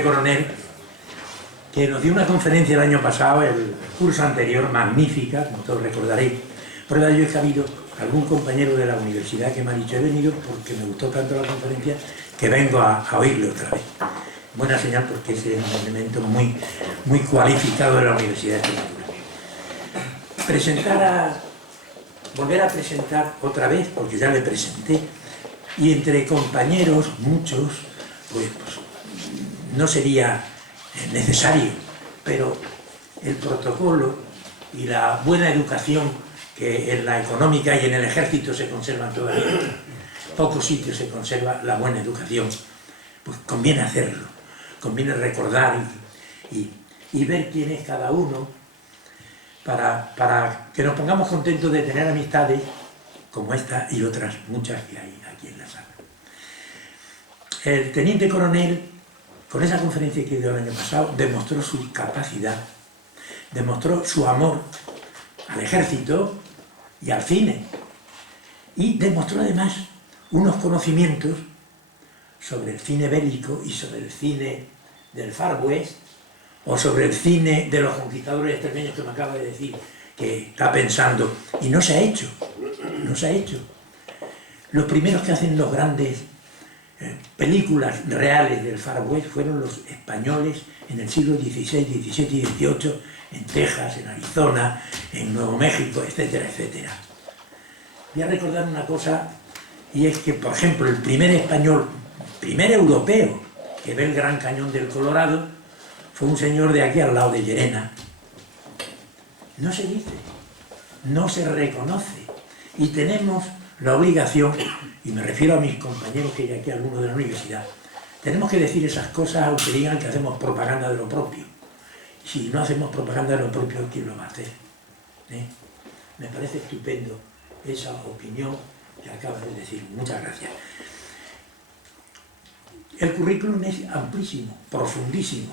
Coronel, que nos dio una conferencia el año pasado, el curso anterior, magnífica, como todos recordaréis. Prueba de ello es que ha habido algún compañero de la universidad que me ha dicho: he venido porque me gustó tanto la conferencia que vengo a oírle otra vez. Buena señal, porque ese es un elemento muy cualificado de la Universidad de Extremadura. Volver a presentar otra vez, porque ya le presenté, y entre compañeros, muchos, pues no sería necesario, pero el protocolo y la buena educación que en la económica y en el ejército se conservan todavía, en pocos sitios se conserva la buena educación, pues conviene hacerlo, conviene recordar y ver quién es cada uno, para que nos pongamos contentos de tener amistades como esta y otras muchas que hay aquí en la sala. El teniente coronel, con esa conferencia que dio el año pasado, demostró su capacidad, demostró su amor al ejército y al cine, y demostró además unos conocimientos sobre el cine bélico y sobre el cine del Far West, o sobre el cine de los conquistadores extremeños que me acaba de decir que está pensando, y no se ha hecho, no se ha hecho. Los primeros que hacen los grandes películas reales del Far West fueron los españoles en el siglo XVI, XVII y XVIII, en Texas, en Arizona, en Nuevo México, etcétera, etcétera. Voy a recordar una cosa, y es que, por ejemplo, el primer español, primer europeo que ve el Gran Cañón del Colorado, fue un señor de aquí al lado de Llerena. No se dice, no se reconoce, y tenemos la obligación, y me refiero a mis compañeros que hay aquí, algunos de la universidad, tenemos que decir esas cosas aunque digan que hacemos propaganda de lo propio. Si no hacemos propaganda de lo propio, ¿quién lo va a hacer? Me parece estupendo esa opinión que acabas de decir. Muchas gracias. El currículum es amplísimo, profundísimo,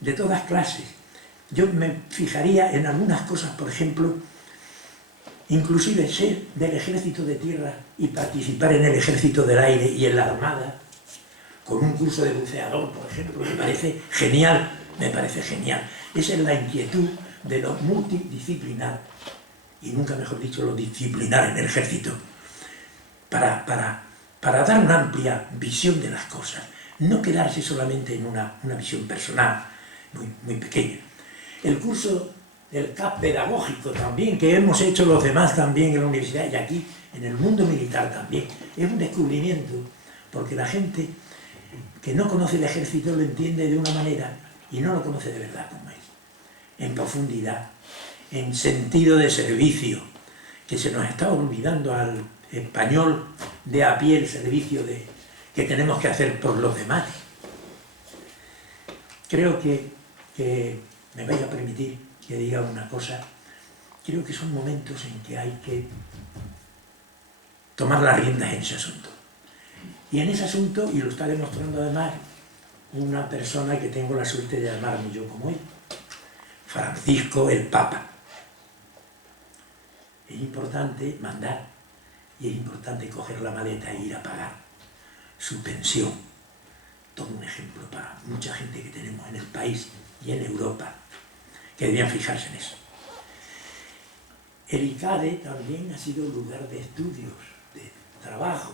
de todas clases. Yo me fijaría en algunas cosas, por ejemplo, inclusive ser del ejército de tierra y participar en el ejército del aire y en la armada, con un curso de buceador, por ejemplo, me parece genial, me parece genial. Esa es la inquietud de lo multidisciplinar, y nunca mejor dicho, lo disciplinar en el ejército, para dar una amplia visión de las cosas, no quedarse solamente en una visión personal, muy pequeña. El curso del CAP pedagógico también, que hemos hecho los demás también en la universidad y aquí en el mundo militar también, es un descubrimiento, porque la gente que no conoce el ejército lo entiende de una manera y no lo conoce de verdad como es, en profundidad, en sentido de servicio, que se nos está olvidando al español de a pie el servicio que tenemos que hacer por los demás. Creo que me vais a permitir que diga una cosa. Creo que son momentos en que hay que tomar las riendas en ese asunto. Y en ese asunto, y lo está demostrando además una persona que tengo la suerte de llamarme yo como él, Francisco el Papa. Es importante mandar, y es importante coger la maleta e ir a pagar su pensión. Todo un ejemplo para mucha gente que tenemos en el país y en Europa, que debían fijarse en eso. El ICADE también ha sido lugar de estudios, de trabajo,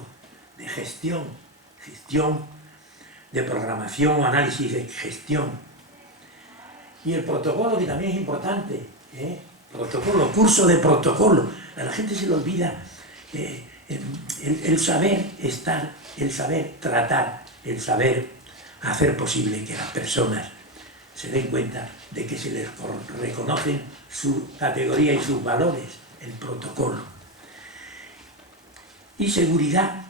de gestión, de programación, análisis de gestión. Y el protocolo, que también es importante, protocolo, curso de protocolo. A la gente se le olvida el saber estar, el saber tratar, el saber hacer posible que las personas se den cuenta de que se les reconocen su categoría y sus valores, el protocolo. Y seguridad,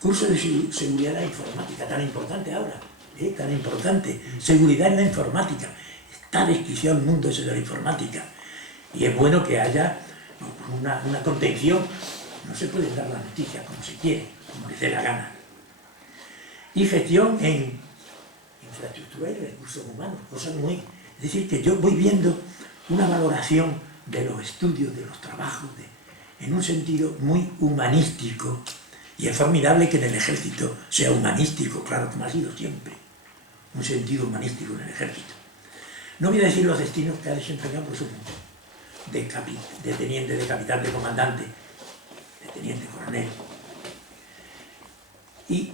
curso de seguridad en la informática, tan importante ahora, tan importante, seguridad en la informática. Está desquiciado el mundo ese de la informática, y es bueno que haya una contención. No se pueden dar las noticias como se quiere, como les dé la gana. Y gestión en infraestructura y recursos humanos, cosas muy... Es decir, que yo voy viendo una valoración de los estudios, de los trabajos, en un sentido muy humanístico, y es formidable que en el ejército sea humanístico, claro, como ha sido siempre. un sentido humanístico en el ejército. No voy a decir los destinos que ha desempeñado, por supuesto, de teniente, de capitán, de comandante, de teniente coronel. Y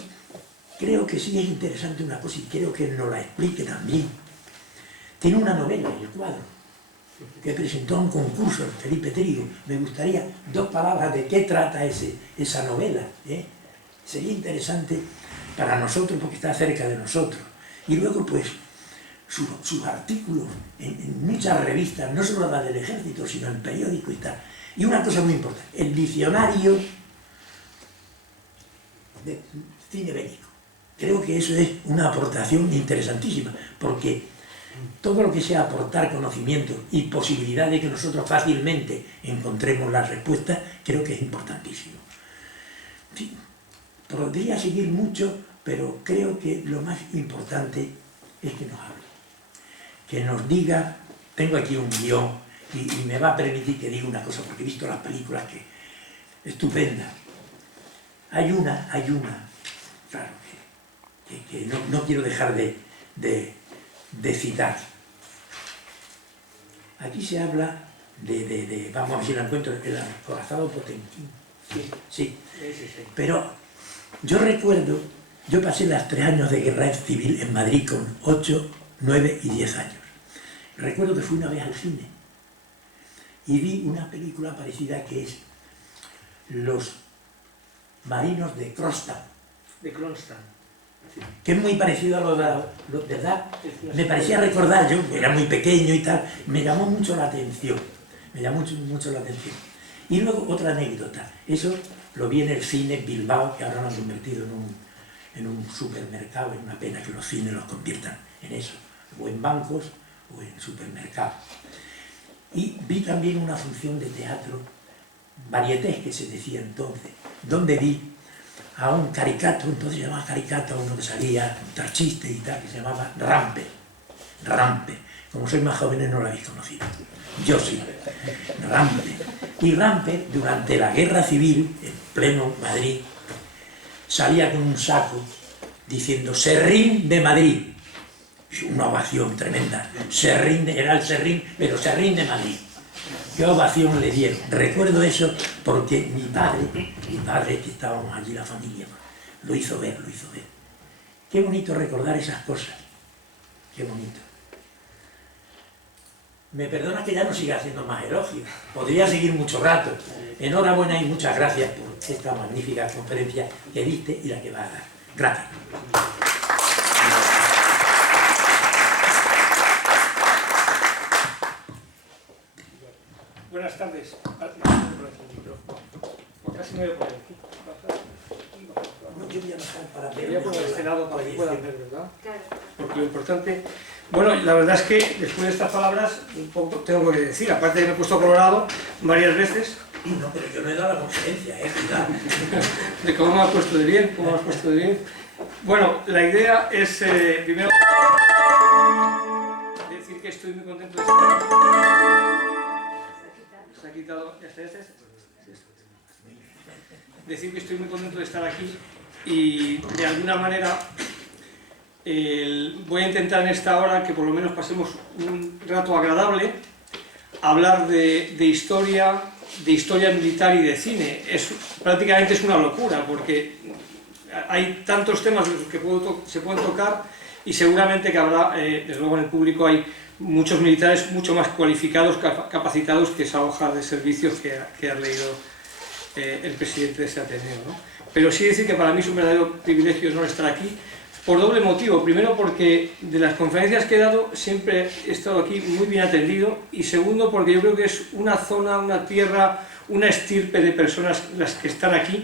creo que sí es interesante una cosa, y creo que nos la explique también. Tiene una novela, El cuadro, que presentó a un concurso, Felipe Trigo. Me gustaría 2 palabras de qué trata esa novela. Sería interesante para nosotros porque está cerca de nosotros. Y luego, pues, sus artículos en muchas revistas, no solo la del ejército, sino en periódicos y tal. Y una cosa muy importante, el diccionario de cine bélico. Creo que eso es una aportación interesantísima, porque todo lo que sea aportar conocimiento y posibilidad de que nosotros fácilmente encontremos las respuestas, creo que es importantísimo. En fin, podría seguir mucho, pero creo que lo más importante es que nos hable, que nos diga. Tengo aquí un guión y me va a permitir que diga una cosa, porque he visto las películas que estupenda. Hay una, claro, que no quiero dejar de citar. Aquí se habla vamos a ver si la encuentro, el acorazado Potemkin. Sí. Pero yo recuerdo, yo pasé los 3 años de guerra civil en Madrid con 8, 9 y 10 años. Recuerdo que fui una vez al cine y vi una película parecida que es Los marinos de Kronstadt. De Kronstadt. Que es muy parecido a lo de ¿verdad? Me parecía recordar, yo era muy pequeño y tal, me llamó mucho la atención, Y luego otra anécdota, eso lo vi en el cine Bilbao, que ahora lo han convertido en un supermercado. Es una pena que los cines los conviertan en eso, o en bancos o en supermercados. Y vi también una función de teatro, varietés que se decía entonces, donde vi a un caricato, entonces se llamaba caricato, uno que salía a contar chistes y tal, que se llamaba Rampe. Como sois más jóvenes no lo habéis conocido. Yo sí. Rampe. Y Rampe, durante la guerra civil, en pleno Madrid, salía con un saco diciendo Serrín de Madrid. Una ovación tremenda. Era el Serrín, pero Serrín de Madrid. ¿Qué ovación le dieron? Recuerdo eso porque mi padre, que estábamos allí la familia, lo hizo ver. Qué bonito recordar esas cosas. Qué bonito. Me perdona que ya no siga haciendo más elogios. Podría seguir mucho rato. Enhorabuena y muchas gracias por esta magnífica conferencia que diste y la que va a dar. Gracias. Buenas tardes. Casi me voy a poner aquí. No, yo voy a bajar para ver. Voy a poner este lado para que puedan ver, ¿verdad? Claro. Porque lo importante... Bueno, la verdad es que después de estas palabras un poco tengo que decir, aparte de que me he puesto colorado varias veces. No, pero yo no he dado la conferencia, cuidado. De cómo me has puesto de bien, Bueno, la idea es, primero, decir que estoy muy contento de estar aquí. ¿Se ha quitado? ¿Ya está? Decir que estoy muy contento de estar aquí y, de alguna manera, voy a intentar en esta hora que por lo menos pasemos un rato agradable, hablar de historia militar y de cine. Prácticamente es una locura porque hay tantos temas de los que se pueden tocar y seguramente que habrá, desde luego en el público hay muchos militares mucho más cualificados, capacitados que esa hoja de servicios que ha leído el presidente de ese Ateneo, ¿no? Pero sí decir que para mí es un verdadero privilegio y honor estar aquí, por doble motivo. Primero porque de las conferencias que he dado siempre he estado aquí muy bien atendido, y segundo porque yo creo que es una zona, una tierra, una estirpe de personas las que están aquí,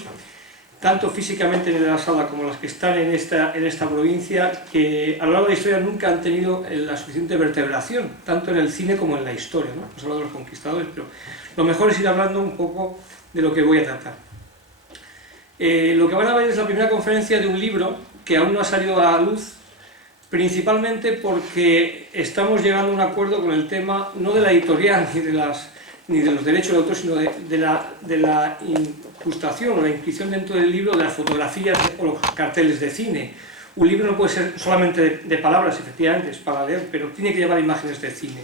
tanto físicamente en la sala como las que están en esta provincia, que a lo largo de la historia nunca han tenido la suficiente vertebración, tanto en el cine como en la historia, ¿no? Hemos hablado de los conquistadores, pero lo mejor es ir hablando un poco de lo que voy a tratar. Lo que van a ver es la primera conferencia de un libro que aún no ha salido a la luz, principalmente porque estamos llegando a un acuerdo con el tema, no de la editorial ni de los derechos de autor, sino de la incrustación o la inscripción dentro del libro de las fotografías o los carteles de cine, Un libro no puede ser solamente de palabras, efectivamente, es para leer, pero tiene que llevar imágenes de cine.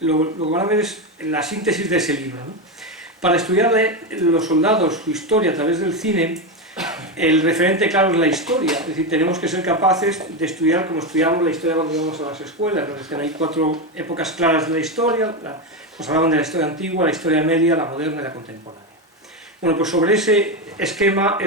Lo que van a ver es la síntesis de ese libro, ¿no? Para estudiar los soldados, su historia a través del cine, el referente claro es la historia, es decir, tenemos que ser capaces de estudiar como estudiamos la historia cuando íbamos a las escuelas. Nos decían, hay 4 épocas claras de la historia, nos hablaban de la historia antigua, la historia media, la moderna y la contemporánea. Bueno, pues sobre ese esquema,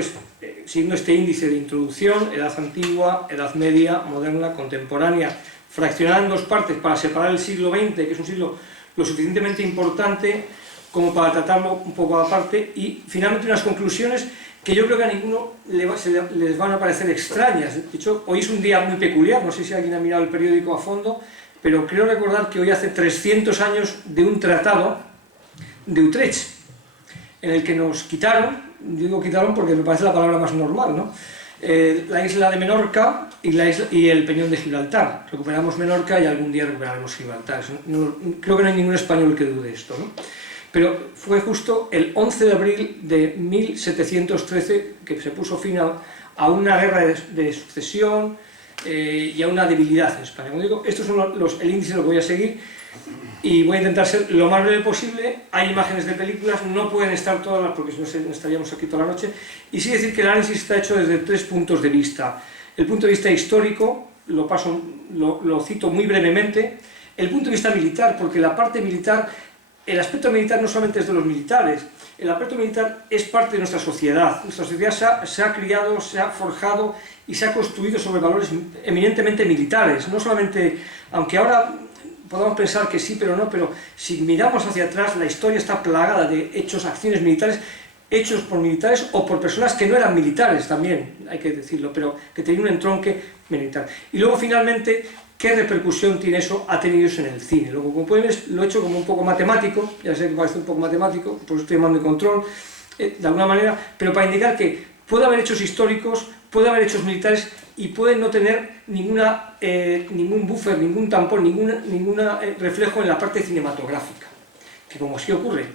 siguiendo este índice de introducción, edad antigua, edad media, moderna, contemporánea, fraccionada en 2 partes para separar el siglo XX, que es un siglo lo suficientemente importante como para tratarlo un poco aparte, y finalmente unas conclusiones que yo creo que a ninguno les van a parecer extrañas. De hecho, hoy es un día muy peculiar, no sé si alguien ha mirado el periódico a fondo, pero creo recordar que hoy hace 300 años de un tratado de Utrecht, en el que nos quitaron, digo quitaron porque me parece la palabra más normal, ¿no? La isla de Menorca y el peñón de Gibraltar. Recuperamos Menorca y algún día recuperaremos Gibraltar. Creo que no hay ningún español que dude esto, ¿no? Pero fue justo el 11 de abril de 1713 que se puso fin a una guerra de sucesión y a una debilidad en España. Como digo, estos son el índice de lo que voy a seguir y voy a intentar ser lo más breve posible. Hay imágenes de películas, no pueden estar todas porque si no estaríamos aquí toda la noche. Y sí decir que el análisis está hecho desde 3 puntos de vista. El punto de vista histórico, lo cito muy brevemente. El punto de vista militar, porque la parte militar, el aspecto militar no solamente es de los militares, el aspecto militar es parte de nuestra sociedad. Nuestra sociedad se ha criado, se ha forjado y se ha construido sobre valores eminentemente militares. No solamente, aunque ahora podamos pensar que sí, pero no, pero si miramos hacia atrás, la historia está plagada de hechos, acciones militares, hechos por militares o por personas que no eran militares también, hay que decirlo, pero que tenían un entronque militar. Y luego, finalmente, ¿qué repercusión tiene eso? Ha tenido eso en el cine. Luego, como pueden ver, lo he hecho como un poco matemático, ya sé que parece un poco matemático, por eso estoy llamando de control, de alguna manera, pero para indicar que puede haber hechos históricos, puede haber hechos militares y pueden no tener ningún buffer, ningún tampón, ningún reflejo en la parte cinematográfica, que como sí ocurre.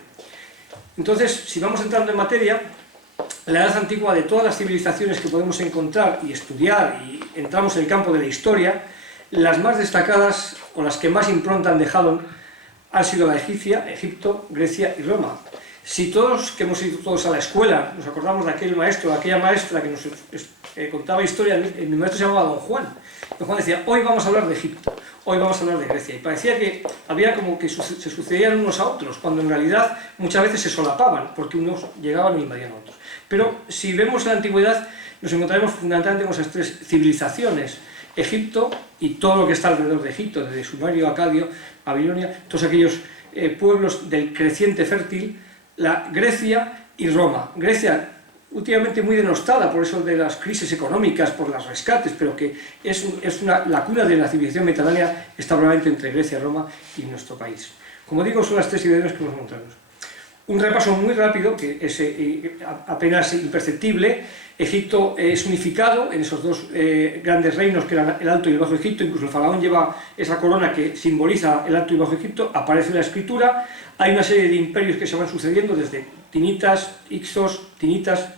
Entonces, si vamos entrando en materia, la edad antigua de todas las civilizaciones que podemos encontrar y estudiar, y entramos en el campo de la historia, las más destacadas o las que más impronta han dejado han sido la egipcia, Egipto, Grecia y Roma. Si todos, que hemos ido todos a la escuela, nos acordamos de aquel maestro, de aquella maestra que nos contaba historia, mi maestro se llamaba Don Juan. Don Juan decía, hoy vamos a hablar de Egipto, hoy vamos a hablar de Grecia. Y parecía que había como que se sucedían unos a otros, cuando en realidad muchas veces se solapaban, porque unos llegaban y invadían a otros. Pero si vemos la antigüedad, nos encontraremos fundamentalmente con esas 3 civilizaciones. Egipto y todo lo que está alrededor de Egipto, desde Sumerio, Acadio, Babilonia, todos aquellos pueblos del creciente fértil, la Grecia y Roma. Grecia, últimamente muy denostada por eso de las crisis económicas, por los rescates, pero que la cuna de la civilización mediterránea está probablemente entre Grecia, Roma y nuestro país. Como digo, son las 3 ideas que nos encontramos. Un repaso muy rápido, que es apenas imperceptible. Egipto es unificado en esos 2 grandes reinos que eran el Alto y el Bajo Egipto. Incluso el faraón lleva esa corona que simboliza el Alto y Bajo Egipto, aparece en la escritura. Hay una serie de imperios que se van sucediendo desde tinitas, ixos, tinitas,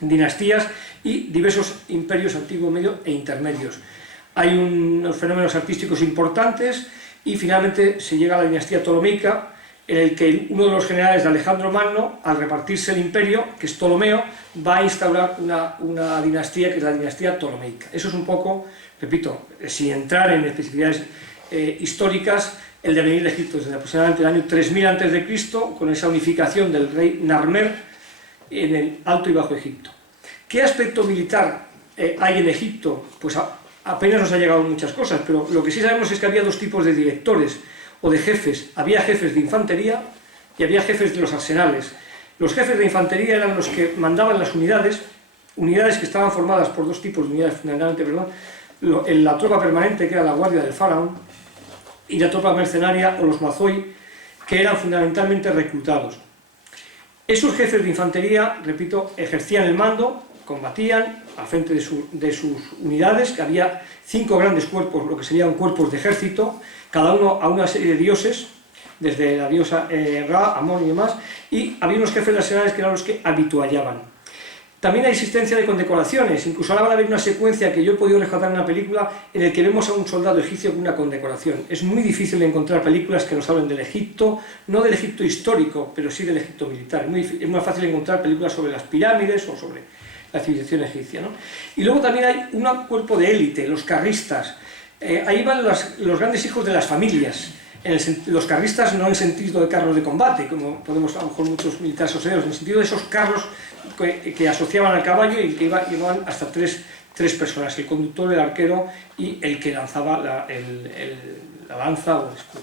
dinastías y diversos imperios antiguo, medio e intermedios. Hay unos fenómenos artísticos importantes y finalmente se llega a la dinastía ptolomeica, en el que uno de los generales de Alejandro Magno, al repartirse el imperio, que es Ptolomeo, va a instaurar una dinastía que es la dinastía ptolomeica. Eso es un poco, repito, sin entrar en especificidades históricas, el devenir de Egipto desde aproximadamente el año 3000 a.C., con esa unificación del rey Narmer en el Alto y Bajo Egipto. ¿Qué aspecto militar hay en Egipto? Pues apenas nos ha llegado muchas cosas, pero lo que sí sabemos es que había 2 tipos de directores o de jefes. Había jefes de infantería y había jefes de los arsenales. Los jefes de infantería eran los que mandaban las unidades que estaban formadas por 2 tipos de unidades fundamentalmente, la tropa permanente, que era la guardia del faraón, y la tropa mercenaria o los mazoi, que eran fundamentalmente reclutados. Esos jefes de infantería, repito, ejercían el mando, combatían al frente de sus unidades, que había 5 grandes cuerpos, lo que serían cuerpos de ejército, cada uno a una serie de dioses, desde la diosa Ra, Amón y demás, y había unos jefes nacionales que eran los que habituallaban. También hay existencia de condecoraciones, incluso ahora van a ver una secuencia que yo he podido rescatar en una película en la que vemos a un soldado egipcio con una condecoración. Es muy difícil encontrar películas que nos hablen del Egipto, no del Egipto histórico, pero sí del Egipto militar. Es muy fácil encontrar películas sobre las pirámides o sobre la civilización egipcia, ¿no? Y luego también hay un cuerpo de élite, los carristas. Ahí van los grandes hijos de las familias. Los carristas no en el sentido de carros de combate, como podemos a lo mejor muchos militares asociados, en el sentido de esos carros que asociaban al caballo y que llevaban hasta tres personas, el conductor, el arquero y el que lanzaba la lanza o el escudo.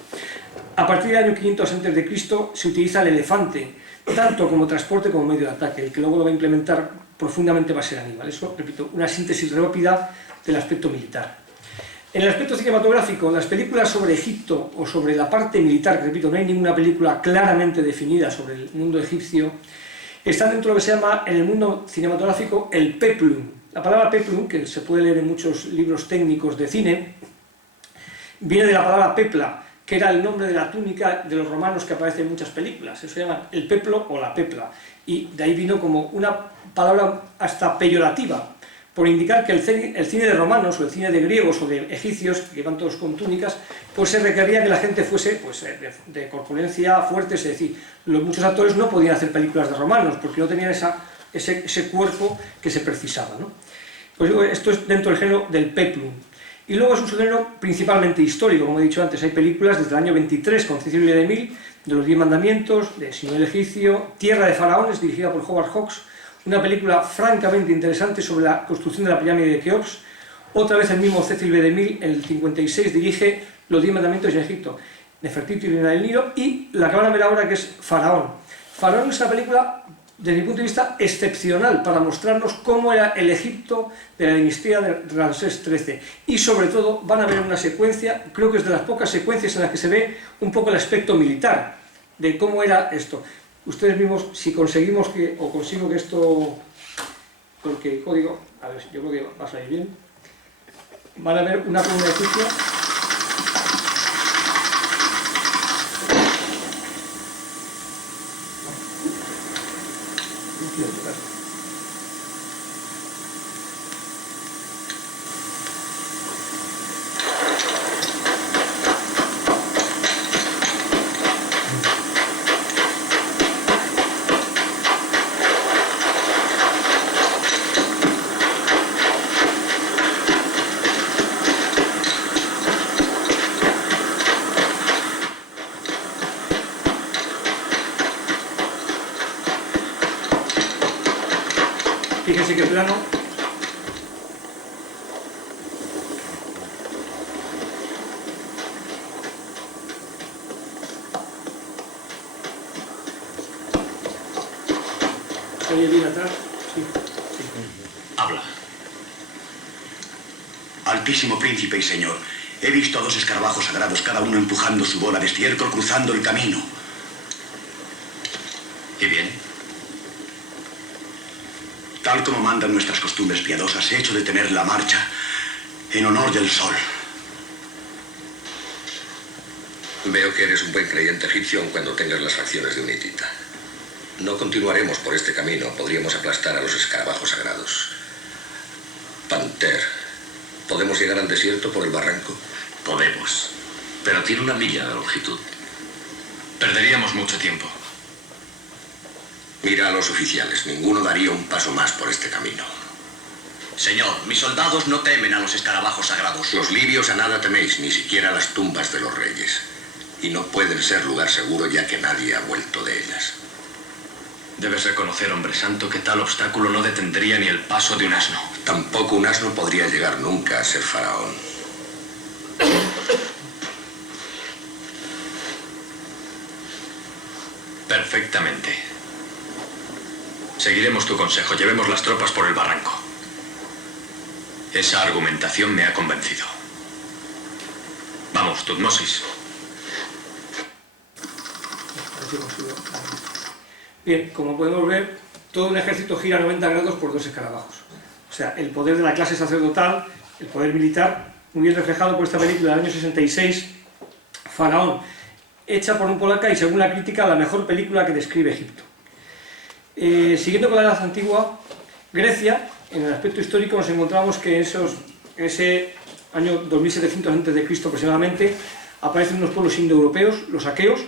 A partir del año 500 a.C. se utiliza el elefante, tanto como transporte como medio de ataque. El que luego lo va a implementar profundamente va a ser Aníbal. Eso, repito, una síntesis rápida del aspecto militar. En el aspecto cinematográfico, las películas sobre Egipto o sobre la parte militar, que repito, no hay ninguna película claramente definida sobre el mundo egipcio, están dentro de lo que se llama en el mundo cinematográfico el peplum. La palabra peplum, que se puede leer en muchos libros técnicos de cine, viene de la palabra pepla, que era el nombre de la túnica de los romanos que aparece en muchas películas. Eso se llama el peplo o la pepla. Y de ahí vino como una palabra hasta peyorativa, por indicar que el cine de romanos o el cine de griegos o de egipcios, que iban todos con túnicas, pues se requería que la gente fuese pues, de corpulencia fuerte, es decir, muchos actores no podían hacer películas de romanos porque no tenían ese cuerpo que se precisaba, ¿no? Pues digo, esto es dentro del género del peplum. Y luego es un género principalmente histórico, como he dicho antes, hay películas desde el año 23 con Cecil B. DeMille, de los 10 mandamientos, de Sinué el egipcio, Tierra de faraones, dirigida por Howard Hawks, una película francamente interesante sobre la construcción de la pirámide de Keops. Otra vez el mismo Cecil B. DeMille, en el 56, dirige Los 10 mandamientos en Egipto, Nefertiti y Reina del Nilo, y la que van a ver ahora, que es Faraón. Faraón es una película, desde mi punto de vista, excepcional para mostrarnos cómo era el Egipto de la dinastía de Ramsés XIII. Y sobre todo van a ver una secuencia, creo que es de las pocas secuencias en las que se ve un poco el aspecto militar, de cómo era esto. Ustedes mismos, si conseguimos que, o consigo que esto, porque el código, a ver, yo creo que va a salir bien, van a ver una columna egipcia. Fíjense que plano. ¿Se oye bien atrás? Sí. Habla. Altísimo príncipe y señor, he visto a 2 escarabajos sagrados, cada uno empujando su bola de estiércol cruzando el camino. ¿Y bien? Tal como mandan nuestras costumbres piadosas, he hecho detener la marcha en honor del sol. Veo que eres un buen creyente egipcio aun cuando tengas las facciones de un hitita. No continuaremos por este camino, podríamos aplastar a los escarabajos sagrados. Panter, ¿podemos llegar al desierto por el barranco? Podemos, pero tiene 1 milla de longitud. Perderíamos mucho tiempo. Mira a los oficiales, ninguno daría un paso más por este camino. Señor, mis soldados no temen a los escarabajos sagrados. Los libios a nada teméis, ni siquiera a las tumbas de los reyes. Y no pueden ser lugar seguro ya que nadie ha vuelto de ellas. Debes reconocer, hombre santo, que tal obstáculo no detendría ni el paso de un asno. Tampoco un asno podría llegar nunca a ser faraón. Perfectamente. Seguiremos tu consejo, llevemos las tropas por el barranco. Esa argumentación me ha convencido. Vamos, Tutmosis. Bien, como podemos ver, todo un ejército gira 90 grados por 2 escarabajos. O sea, el poder de la clase sacerdotal, el poder militar, muy bien reflejado por esta película del año 66, Faraón, hecha por un polaca y según la crítica la mejor película que describe Egipto. Siguiendo con la Edad Antigua, Grecia, en el aspecto histórico, nos encontramos que en ese año 2700 a.C. aproximadamente, aparecen unos pueblos indoeuropeos, los aqueos,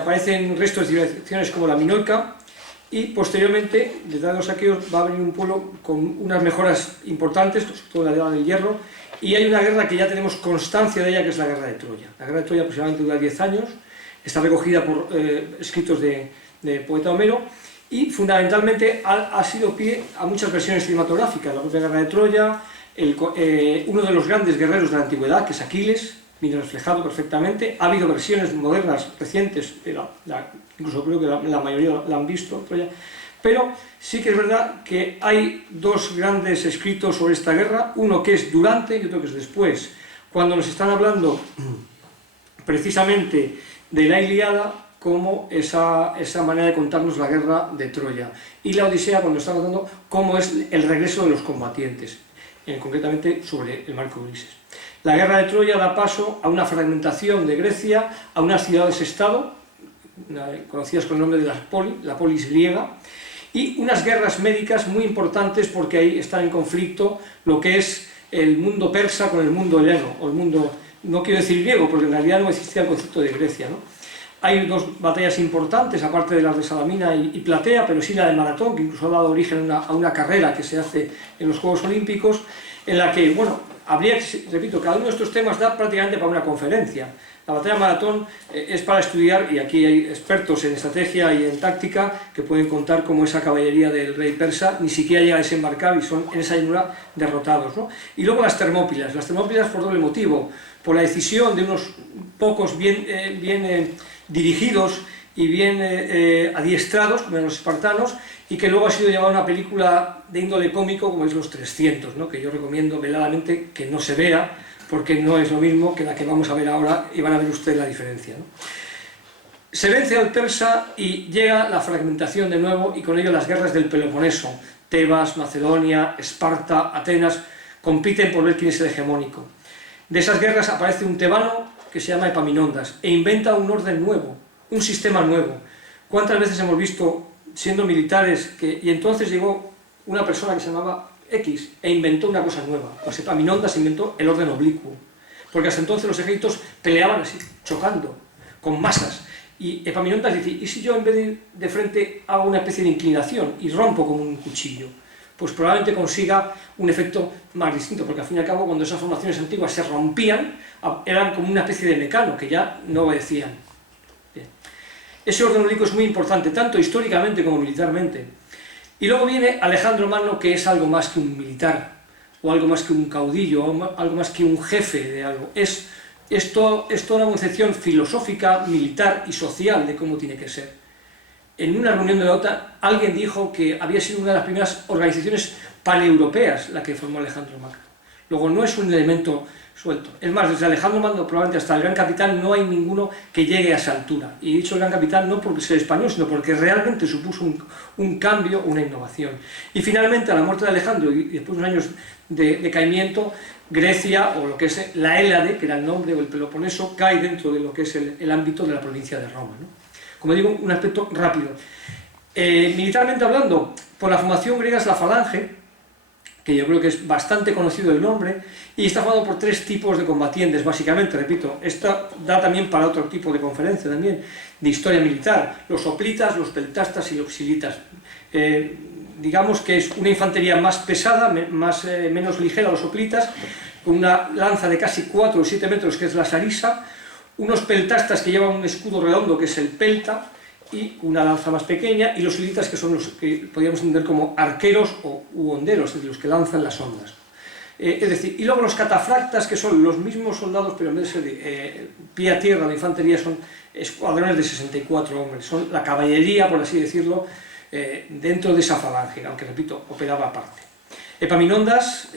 aparecen restos de civilizaciones como la minoica, y posteriormente, detrás de los aqueos, va a venir un pueblo con unas mejoras importantes, sobre todo la edad del hierro, y hay una guerra que ya tenemos constancia de ella, que es la guerra de Troya. La guerra de Troya aproximadamente dura 10 años, está recogida por escritos de poeta Homero, y fundamentalmente ha sido pie a muchas versiones cinematográficas. La propia guerra de Troya, uno de los grandes guerreros de la antigüedad, que es Aquiles, viene reflejado perfectamente. Ha habido versiones modernas, recientes, incluso creo que la mayoría la han visto, Troya. Pero sí que es verdad que hay dos grandes escritos sobre esta guerra, uno que es durante y otro que es después, cuando nos están hablando precisamente de la Ilíada como esa manera de contarnos la guerra de Troya, y la Odisea cuando está contando cómo es el regreso de los combatientes, concretamente sobre el marco de Ulises. La guerra de Troya da paso a una fragmentación de Grecia, a unas ciudades-estado, conocidas con el nombre de la polis griega, y unas guerras médicas muy importantes porque ahí está en conflicto lo que es el mundo persa con el mundo heleno, o el mundo, no quiero decir griego, porque en realidad no existía el concepto de Grecia, ¿no? Hay dos batallas importantes, aparte de las de Salamina y Platea, pero sí la de Maratón, que incluso ha dado origen a una carrera que se hace en los Juegos Olímpicos, en la que, bueno, habría que, repito, cada uno de estos temas da prácticamente para una conferencia. La batalla de Maratón es para estudiar, y aquí hay expertos en estrategia y en táctica que pueden contar cómo esa caballería del rey persa ni siquiera llega a desembarcar y son en esa llanura derrotados, ¿no? Y luego las Termópilas por doble motivo, por la decisión de unos pocos bien dirigidos y bien adiestrados, como los espartanos, y que luego ha sido llevada a una película de índole cómico como es Los 300, ¿no? Que yo recomiendo veladamente que no se vea, porque no es lo mismo que la que vamos a ver ahora, y van a ver ustedes la diferencia, ¿no? Se vence al persa y llega la fragmentación de nuevo, y con ello las guerras del Peloponeso. Tebas, Macedonia, Esparta, Atenas compiten por ver quién es el hegemónico. De esas guerras aparece un tebano que se llama Epaminondas e inventa un orden nuevo, un sistema nuevo. ¿Cuántas veces hemos visto, siendo militares, y entonces llegó una persona que se llamaba X e inventó una cosa nueva? Pues Epaminondas inventó el orden oblicuo, porque hasta entonces los ejércitos peleaban así, chocando, con masas, y Epaminondas dice, ¿y si yo en vez de ir de frente hago una especie de inclinación y rompo como un cuchillo? Pues probablemente consiga un efecto más distinto, porque al fin y al cabo cuando esas formaciones antiguas se rompían, eran como una especie de mecano, que ya no obedecían. Bien. Ese orden oblicuo es muy importante, tanto históricamente como militarmente. Y luego viene Alejandro Magno, que es algo más que un militar, o algo más que un caudillo, o algo más que un jefe de algo. Es toda una concepción filosófica, militar y social de cómo tiene que ser. En una reunión de la OTAN, alguien dijo que había sido una de las primeras organizaciones paneuropeas la que formó Alejandro Magno. Luego, no es un elemento suelto. Es más, desde Alejandro Magno, probablemente hasta el Gran Capitán, no hay ninguno que llegue a esa altura. Y he dicho el Gran Capitán no porque sea español, sino porque realmente supuso un cambio, una innovación. Y finalmente, a la muerte de Alejandro, y después de unos años de decaimiento, Grecia, o lo que es la Hélade, que era el nombre, o el Peloponeso, cae dentro de lo que es el ámbito de la provincia de Roma, ¿no? Como digo, un aspecto rápido. Militarmente hablando, por la formación griega es la falange, que yo creo que es bastante conocido el nombre, y está formado por tres tipos de combatientes, básicamente, repito. Esta da también para otro tipo de conferencia también, de historia militar, los hoplitas, los peltastas y los xilitas. Digamos que es una infantería más pesada, menos ligera, los hoplitas, con una lanza de casi 4 o 7 metros, que es la sarisa, unos peltastas que llevan un escudo redondo, que es el pelta, y una lanza más pequeña, y los xilitas, que son los que podríamos entender como arqueros u honderos, es decir, los que lanzan las ondas. Es decir, y luego los catafractas, que son los mismos soldados, pero en vez de ser pie a tierra de infantería, son escuadrones de 64 hombres, son la caballería, por así decirlo, dentro de esa falange, aunque, repito, operaba aparte. Epaminondas,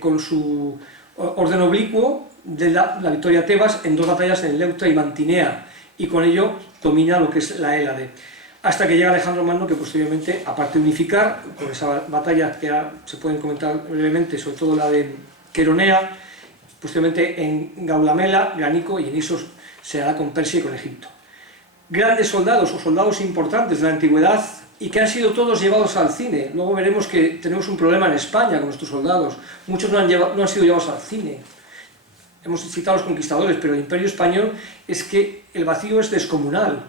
con su orden oblicuo, de la victoria de Tebas en 2 batallas en Leuctra y Mantinea, y con ello domina lo que es la Hélade. Hasta que llega Alejandro Magno, que posteriormente, aparte de unificar, con esa batalla que se pueden comentar brevemente, sobre todo la de Queronea, posteriormente en Gaulamela, Granico y en Isos se hará con Persia y con Egipto. Grandes soldados o soldados importantes de la antigüedad, y que han sido todos llevados al cine. Luego veremos que tenemos un problema en España con nuestros soldados. Muchos no han sido llevados al cine. Hemos citado a los conquistadores, pero el Imperio Español es que el vacío es descomunal.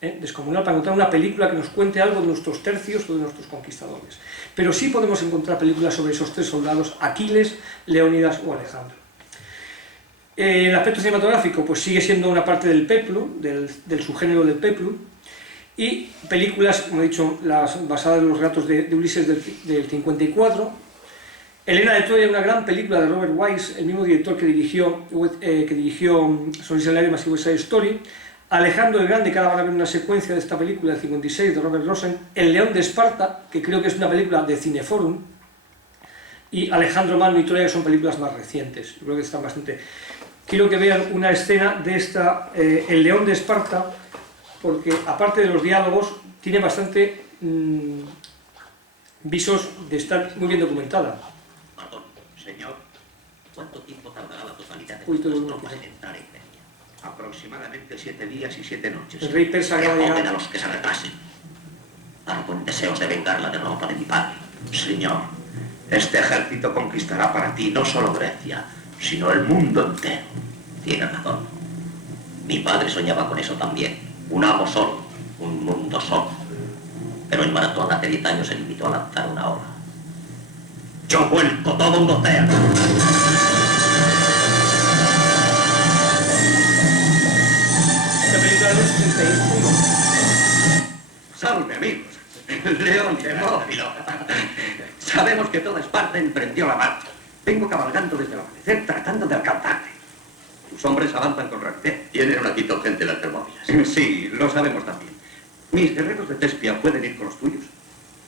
Descomunal para encontrar una película que nos cuente algo de nuestros tercios o de nuestros conquistadores. Pero sí podemos encontrar películas sobre esos tres soldados, Aquiles, Leónidas o Alejandro. El aspecto cinematográfico pues sigue siendo una parte del peplum, del subgénero del peplum, y películas, como he dicho, las basadas en los relatos de Ulises del 54. Helena de Troya, una gran película de Robert Wise, el mismo director que dirigió Sonrisa en lágrimas y West Side Story. Alejandro el Grande, que ahora van a ver una secuencia de esta película del 56 de Robert Rosen. El León de Esparta, que creo que es una película de Cineforum. Y Alejandro Magno y Troya, que son películas más recientes. Yo creo que están bastante... Quiero que vean una escena de esta, El León de Esparta, porque aparte de los diálogos, tiene bastante visos de estar muy bien documentada. Perdón, señor. ¿Cuánto tiempo tardará la totalidad de Uy, todo nuestras el tropas en entrar en Persia? Aproximadamente 7 días y 7 noches. El rey persa que acaba de joden llegar. a los que se retrasen. Algo en deseos de vengar la derrota de mi padre. Señor, este ejército conquistará para ti no solo Grecia, sino el mundo entero. Tiene razón. Mi padre soñaba con eso también. Un amo solo, un mundo solo. Pero el maratón hace 10 años se limitó a lanzar una ola. Yo vuelco todo un océano. Esta película es del 61. Salve, amigos. León de Móvilo. Sabemos que toda Esparta emprendió la marcha. Vengo cabalgando desde el amanecer tratando de alcanzarte. Tus hombres avanzan con rapidez. Tienen una quito gente las Termópilas. Sí, lo sabemos también. Mis guerreros de Tespia pueden ir con los tuyos.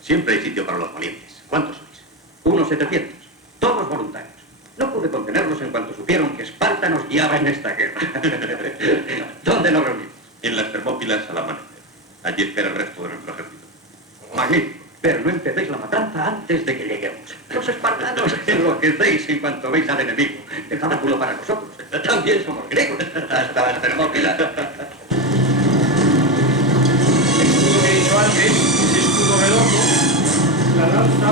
Siempre hay sitio para los valientes. ¿Cuántos sois? Unos 700. Todos voluntarios. No pude contenerlos en cuanto supieron que Esparta nos guiaba en esta guerra. ¿Dónde nos reunimos? En las Termópilas al amanecer. Allí espera el resto de nuestro ejército. Magnífico. Pero no empecéis la matanza antes de que lleguemos. Los espartanos enloquecéis en cuanto veis al enemigo. Dejad apuro para nosotros. También somos griegos. Hasta las Termópilas. Lo que he dicho antes, el escudo redondo, la lanza.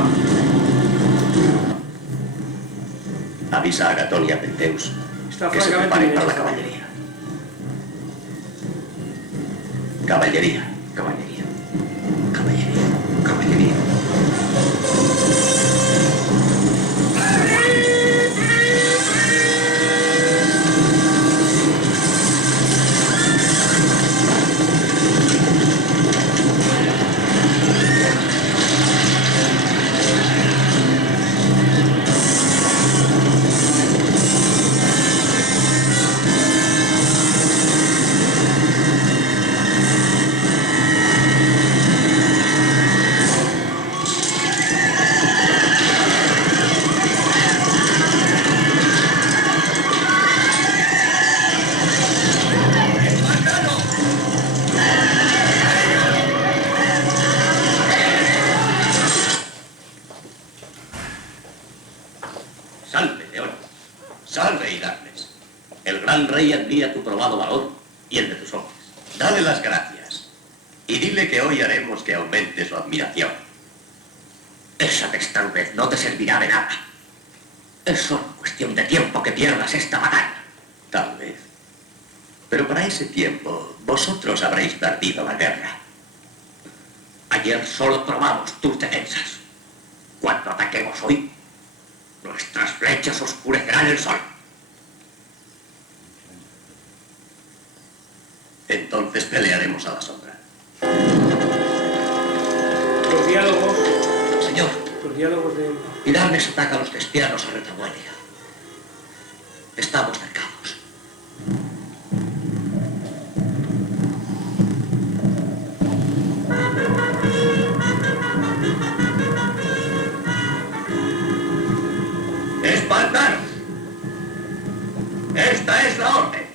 Avisa a Gatón y a Penteus Está que se francamente preparen bien para la hecha. caballería. Caballería, caballería, caballería, caballería. Salve, León. Salve, Hidacles. El gran rey admira tu probado valor y el de tus hombres. Dale las gracias y dile que hoy haremos que aumente su admiración. Esa testardez no te servirá de nada. Es solo cuestión de tiempo que pierdas esta batalla. Tal vez. Pero para ese tiempo, vosotros habréis perdido la guerra. Ayer solo probamos tus defensas. Cuando ataquemos hoy, nuestras flechas oscurecerán el sol. Entonces pelearemos a la sombra. Los diálogos, Señor, los diálogos de... Hidacles ataca a los cristianos a retaguardia. Estamos cercados. ¡Espartanos! Esta es la orden.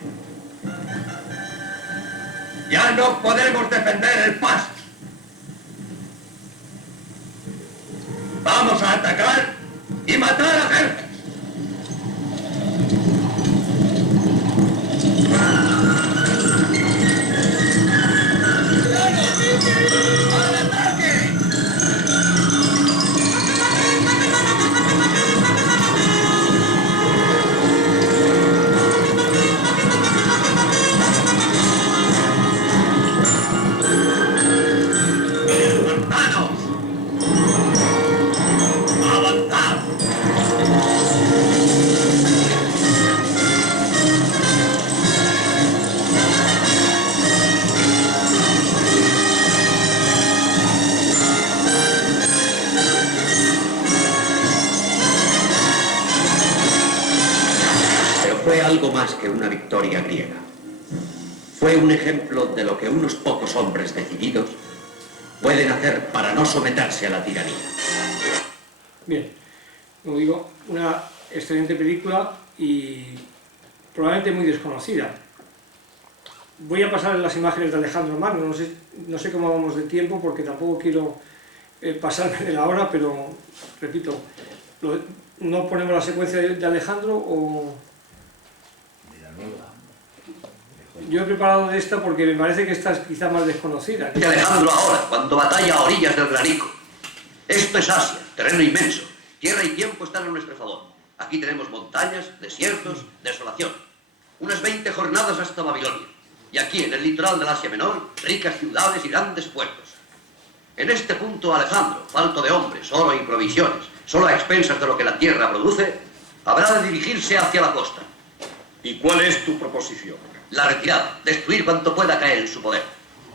Ya no podemos defender el paso. Vamos a atacar y matar a Jerjes. ¡Al ataque! fue algo más que una victoria griega. Fue un ejemplo de lo que unos pocos hombres decididos pueden hacer para no someterse a la tiranía. Bien, como digo, una excelente película y probablemente muy desconocida. Voy a pasar las imágenes de Alejandro Magno, no sé cómo vamos de tiempo porque tampoco quiero pasarme de la hora, pero repito, ¿no ponemos la secuencia de Alejandro o...? Yo he preparado de esta porque me parece que esta es quizá más desconocida. De Alejandro ahora, cuando batalla a orillas del Granico. Esto es Asia, terreno inmenso. Tierra y tiempo están a nuestro favor. Aquí tenemos montañas, desiertos, desolación. Unas 20 jornadas hasta Babilonia. Y aquí, en el litoral del Asia Menor, ricas ciudades y grandes puertos. En este punto, Alejandro, falto de hombres, oro y provisiones, solo a expensas de lo que la tierra produce, habrá de dirigirse hacia la costa. ¿Y cuál es tu proposición? La retirada, destruir cuanto pueda caer en su poder.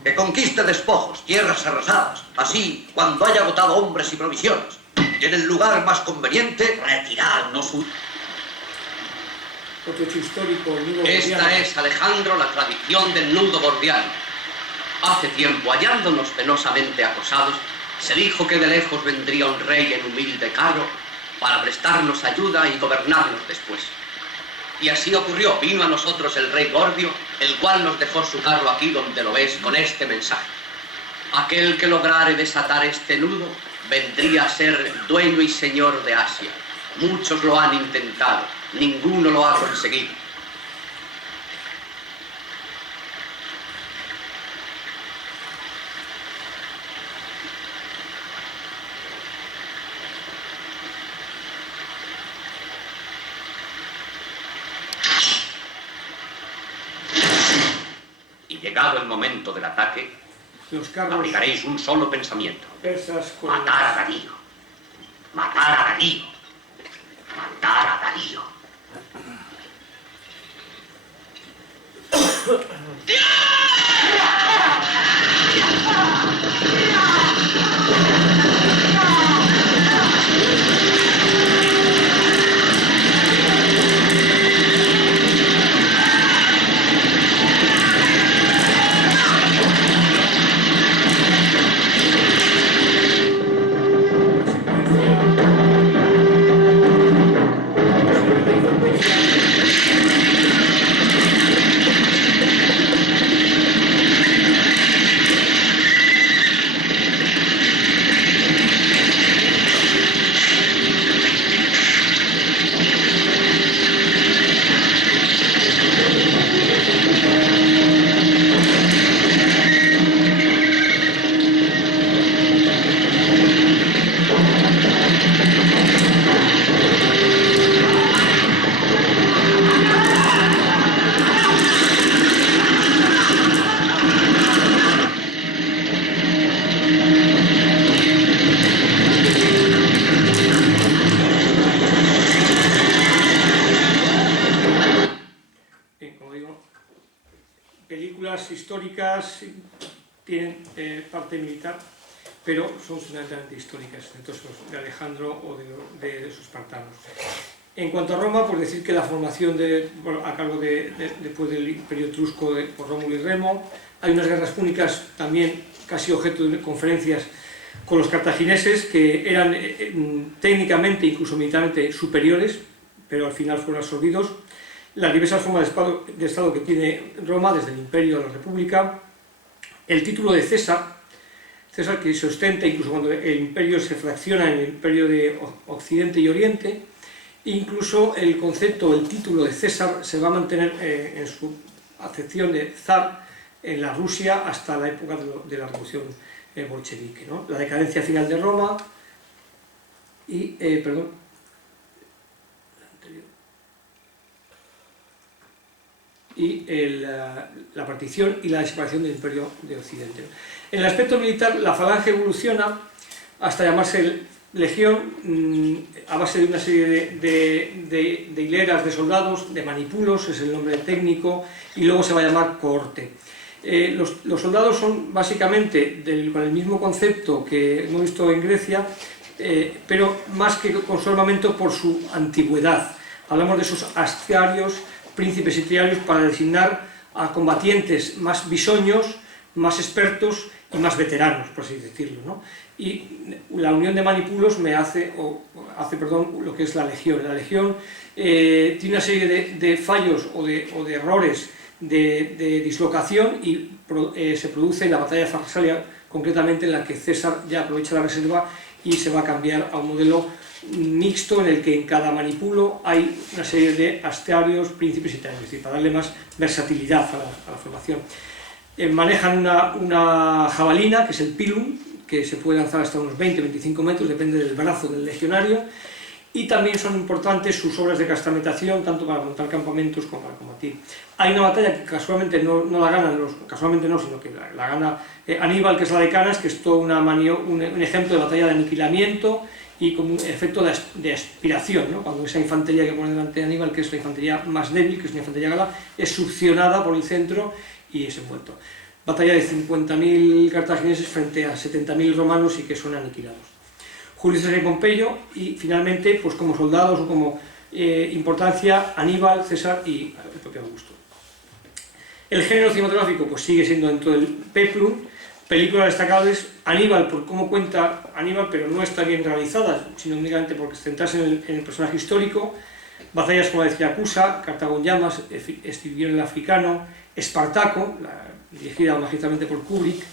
Que conquiste despojos, tierras arrasadas, así, cuando haya agotado hombres y provisiones. Y en el lugar más conveniente, retirarnos. Otro hecho histórico, el nudo Esta gordiano. es, Alejandro, la tradición del nudo gordiano. Hace tiempo, hallándonos penosamente acosados, se dijo que de lejos vendría un rey en humilde carro para prestarnos ayuda y gobernarnos después. Y así ocurrió, vino a nosotros el rey Gordio, el cual nos dejó su carro aquí donde lo ves con este mensaje. Aquel que lograre desatar este nudo vendría a ser dueño y señor de Asia. Muchos lo han intentado, ninguno lo ha conseguido. Y llegado el momento del ataque, Los carros aplicaréis un solo pensamiento. persas con... Matar a Darío. Matar a Darío. Matar a Darío. Como digo, películas históricas tienen parte militar, pero son fundamentalmente históricas, entonces de Alejandro o de los espartanos. En cuanto a Roma, pues decir que la formación a cargo después del Imperio Etrusco por Rómulo y Remo, hay unas guerras púnicas también casi objeto de conferencias con los cartagineses que eran técnicamente, incluso militarmente superiores, pero al final fueron absorbidos. Las diversas formas de Estado que tiene Roma, desde el Imperio a la República, el título de César que se ostenta incluso cuando el Imperio se fracciona en el Imperio de Occidente y Oriente, incluso el concepto, el título de César se va a mantener en su acepción de zar en la Rusia hasta la época de la Revolución bolchevique, ¿no? La decadencia final de Roma y, la partición y la separación del Imperio de Occidente. En el aspecto militar, la falange evoluciona hasta llamarse legión a base de una serie de hileras de soldados, de manipulos, es el nombre técnico, y luego se va a llamar cohorte. Los soldados son básicamente con el mismo concepto que hemos visto en Grecia, pero más que con su armamento por su antigüedad. Hablamos de esos astiarios príncipes y triarios para designar a combatientes más bisoños, más expertos y más veteranos, por así decirlo, ¿no? Y la unión de manipulos me hace lo que es la legión. La legión tiene una serie de fallos o de errores de dislocación y se produce en la batalla de Farsalia, concretamente en la que César ya aprovecha la reserva y se va a cambiar a un modelo mixto en el que en cada manipulo hay una serie de astarios, príncipes y triarios, es decir, para darle más versatilidad a la formación. Manejan una jabalina, que es el pilum, que se puede lanzar hasta unos 20-25 metros, depende del brazo del legionario, y también son importantes sus obras de castamentación, tanto para montar campamentos como para combatir. Hay una batalla que casualmente no la ganan casualmente no, sino que la gana Aníbal, que es la de Canas, que es todo un ejemplo de batalla de aniquilamiento y como un efecto de aspiración, ¿no? Cuando esa infantería que pone delante de Aníbal, que es la infantería más débil, que es una infantería gala, es succionada por el centro y es envuelto. Batalla de 50.000 cartagineses frente a 70.000 romanos y que son aniquilados. Julio César y Pompeyo, y finalmente, pues como soldados o como importancia, Aníbal, César y el propio Augusto. El género cinematográfico pues sigue siendo dentro del peplum. Películas destacables, Aníbal, por cómo cuenta Aníbal, pero no está bien realizada, sino únicamente por centrarse en el personaje histórico. Batallas como la de Siracusa, Cartago en llamas, Escipión el africano, Espartaco, dirigida magistralmente por Kubrick,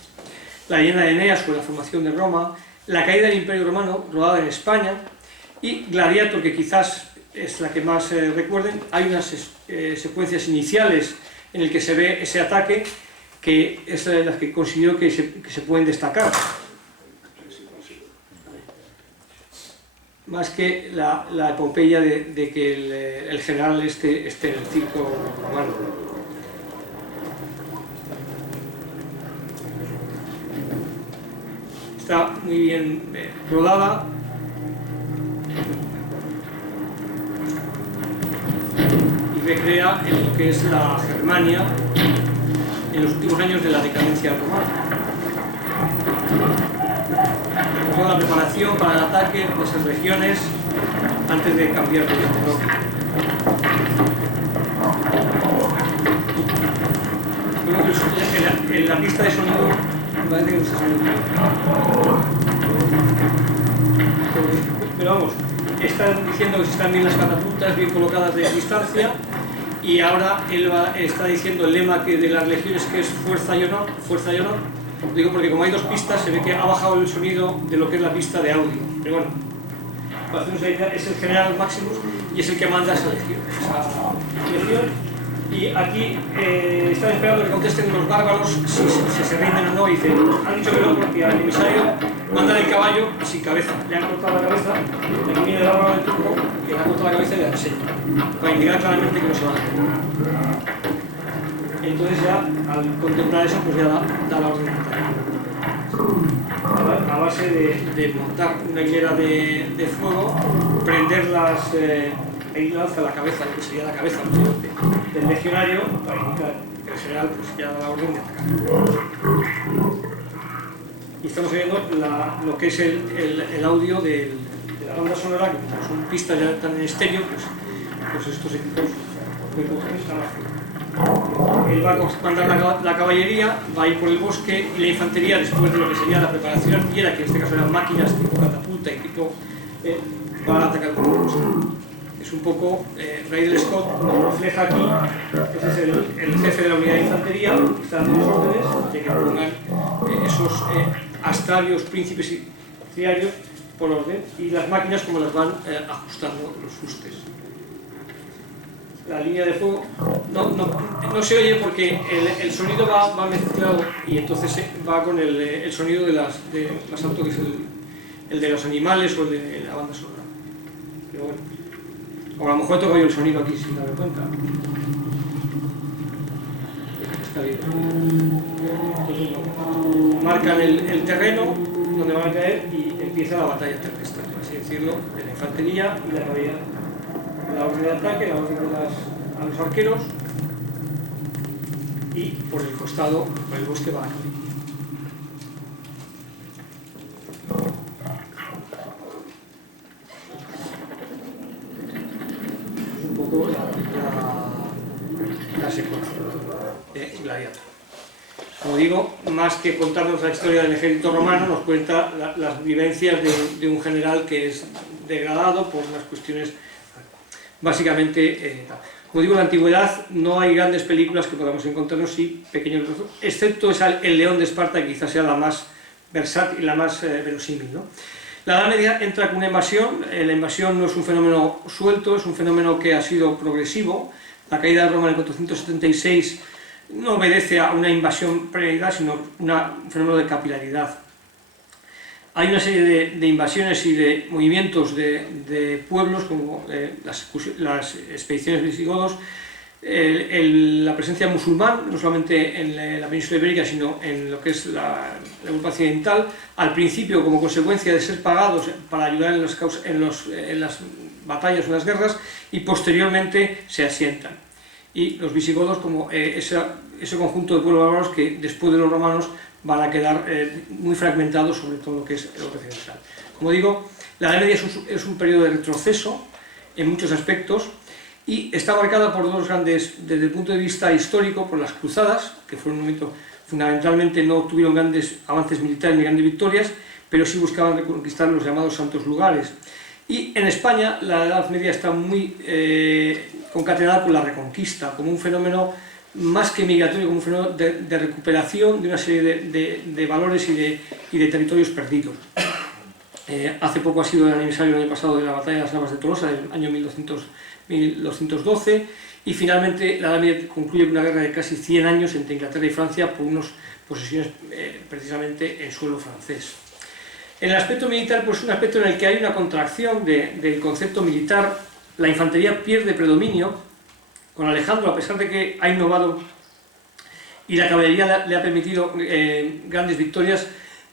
La leyenda de Eneas o la formación de Roma, La caída del Imperio Romano, rodada en España, y Gladiator, que quizás es la que más recuerden. Hay unas secuencias iniciales en las que se ve ese ataque, que es las que considero que se pueden destacar. Más que la epopeya de que el general esté en el circo romano. Está muy bien rodada. Y recrea en lo que es la Germania en los últimos años de la decadencia romana. Toda la preparación para el ataque de esas regiones antes de cambiar de terreno. En la pista de sonido me parece que no está sonido. Pero vamos, están diciendo que están bien las catapultas, bien colocadas de distancia, y ahora él está diciendo el lema de las legiones, que es fuerza y honor, fuerza y honor. Digo porque como hay dos pistas, se ve que ha bajado el sonido de lo que es la pista de audio. Pero bueno, para hacernos una idea, es el general Maximus y es el que manda esa legión. Y aquí están esperando que contesten los bárbaros si se rinden o no, y dicen, han dicho que no, porque al emisario mandan el caballo sin cabeza. Le han cortado la cabeza, aquí viene el bárbaro del turco, que le han cortado la cabeza y le enseña, para indicar claramente que no se van a hacer. Entonces ya, al contemplar eso, pues ya da la orden de ataque. A base de montar una hilera de fuego, prenderlas, ahí lanza la cabeza, lo que sería la cabeza del legionario, para indicar que el general pues, ya da la orden de atacar. Y estamos viendo lo que es el audio de la banda sonora, que como son pistas ya tan en estéreo, pues estos equipos muy potentes están haciendo. Él va a mandar la caballería, va a ir por el bosque, y la infantería, después de lo que sería la preparación artillera, que en este caso eran máquinas tipo catapulta y tipo, va a atacar por el bosque. Es un poco, Ridley Scott nos refleja aquí, ese es el jefe de la unidad de infantería, que está dando las órdenes de que pongan esos astrarios, príncipes y triarios por orden, y las máquinas como las van ajustando los fustes. La línea de fuego no se oye porque el sonido va mezclado, y entonces va con el sonido más alto, que es el de los animales o el de la banda sonora. Pero bueno, o a lo mejor toco yo el sonido aquí sin darme cuenta. Está bien. Entonces, marcan el terreno donde van a caer y empieza la batalla terrestre, por así decirlo, de la infantería y la caballería. La orden de ataque, la orden a los arqueros, y por el costado, por el bosque, va a caer. Es un poco Gladiator. Como digo, más que contarnos la historia del ejército romano, nos cuenta las vivencias de un general que es degradado por unas cuestiones, básicamente, como digo, en la antigüedad no hay grandes películas que podamos encontrarnos, sí pequeños trozos, excepto El León de Esparta, que quizás sea la más versátil y la más verosímil, ¿no? La Edad Media entra con una invasión. La invasión no es un fenómeno suelto, es un fenómeno que ha sido progresivo. La caída de Roma en el 476 no obedece a una invasión previa, sino un fenómeno de capilaridad. Hay una serie de invasiones y de movimientos de pueblos, como las expediciones visigodos, la presencia musulmán, no solamente en la península ibérica, sino en lo que es la Europa occidental, al principio como consecuencia de ser pagados para ayudar en las batallas o en las guerras, y posteriormente se asientan. Y los visigodos como ese conjunto de pueblos bárbaros que después de los romanos van a quedar muy fragmentados sobre todo lo que es Europa occidental. Como digo, la Edad Media es un periodo de retroceso en muchos aspectos, y está marcada por dos grandes, desde el punto de vista histórico, por las cruzadas, que fueron un momento, fundamentalmente no tuvieron grandes avances militares ni grandes victorias, pero sí buscaban reconquistar los llamados santos lugares. Y en España la Edad Media está muy concatenada con la Reconquista, como un fenómeno más que migratorio, como un fenómeno de recuperación de una serie de valores y de territorios perdidos. Hace poco ha sido el aniversario del año pasado de la batalla de las Navas de Tolosa, del año 1212, y finalmente la Edad Media concluye con una guerra de casi 100 años entre Inglaterra y Francia por unas posesiones precisamente en suelo francés. En el aspecto militar, pues un aspecto en el que hay una contracción del concepto militar. La infantería pierde predominio con Alejandro, a pesar de que ha innovado y la caballería le ha permitido grandes victorias,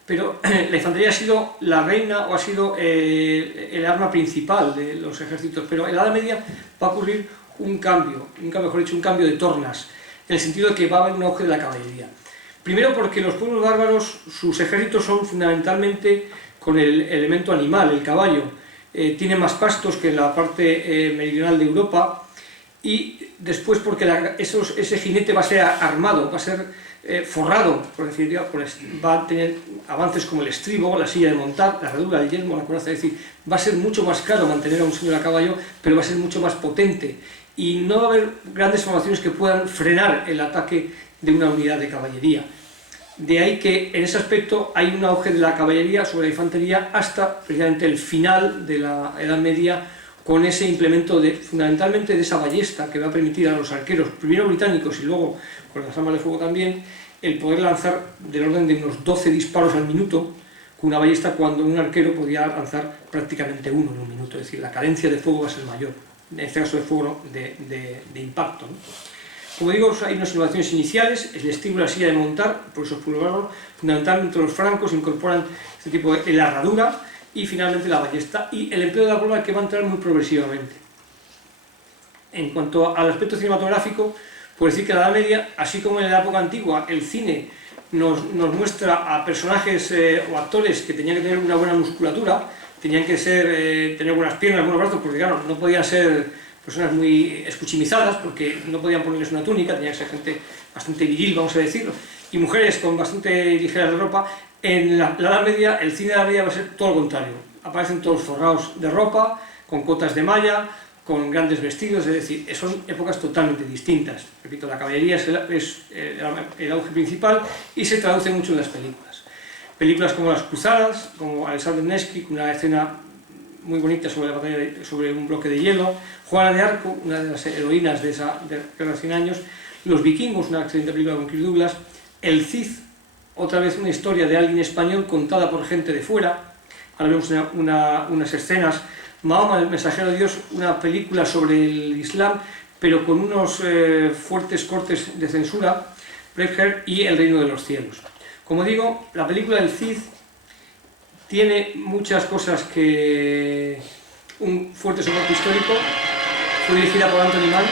pero la infantería ha sido la reina o ha sido el arma principal de los ejércitos. Pero en la Edad Media va a ocurrir un cambio de tornas, en el sentido de que va a haber un auge de la caballería. Primero porque los pueblos bárbaros, sus ejércitos son fundamentalmente con el elemento animal, el caballo. Tienen más pastos que en la parte meridional de Europa, y después porque ese jinete va a ser armado, va a ser forrado, por decir, va a tener avances como el estribo, la silla de montar, la herradura, el yelmo, la coraza. Es decir, va a ser mucho más caro mantener a un señor a caballo, pero va a ser mucho más potente, y no va a haber grandes formaciones que puedan frenar el ataque de una unidad de caballería. De ahí que en ese aspecto hay un auge de la caballería sobre la infantería hasta precisamente el final de la Edad Media, con ese implemento fundamentalmente de esa ballesta que va a permitir a los arqueros, primero británicos y luego con las armas de fuego también, el poder lanzar del orden de unos 12 disparos al minuto con una ballesta, cuando un arquero podía lanzar prácticamente uno en un minuto. Es decir, la cadencia de fuego va a ser mayor, en este caso de fuego de impacto, ¿no? Como digo, hay unas innovaciones iniciales, el estribo y la silla de montar, por esos pueblos bárbaros. Fundamentalmente los francos incorporan este tipo de la herradura, y finalmente la ballesta y el empleo de la pólvora, que va a entrar muy progresivamente. En cuanto al aspecto cinematográfico, puedo decir que en la Edad Media, así como en la época antigua, el cine nos muestra a personajes o actores que tenían que tener una buena musculatura, tenían que tener buenas piernas, buenos brazos, porque claro, no podían ser personas muy escuchimizadas, porque no podían ponerles una túnica, tenía que ser gente bastante viril, vamos a decirlo, y mujeres con bastante ligeras de ropa. En la Edad Media, el cine de la Edad Media va a ser todo lo contrario. Aparecen todos forrados de ropa, con cotas de malla, con grandes vestidos, es decir, son épocas totalmente distintas. Repito, la caballería es el auge principal, y se traduce mucho en las películas. Películas como Las Cruzadas, como Alexander Nevsky, una escena muy bonita sobre la batalla sobre un bloque de hielo, Juana de Arco, una de las heroínas de esa guerra de 100 años, Los Vikingos, una excelente película con Kirk Douglas, El Cid, otra vez una historia de alguien español contada por gente de fuera. Ahora vemos unas escenas. Mahoma, el mensajero de Dios, una película sobre el Islam, pero con unos fuertes cortes de censura, Braveheart y El Reino de los Cielos. Como digo, la película del Cid tiene muchas cosas que... un fuerte soporte histórico, fue dirigida por Anthony Mann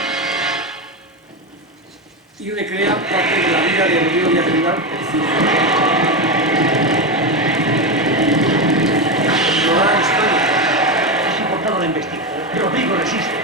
y recrea parte de la vida de Rodrigo Díaz de Vivar, el Cid. Rodada en España. Es importado la investigación. Rodrigo resiste.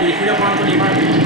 dirigida por Anthony Mann.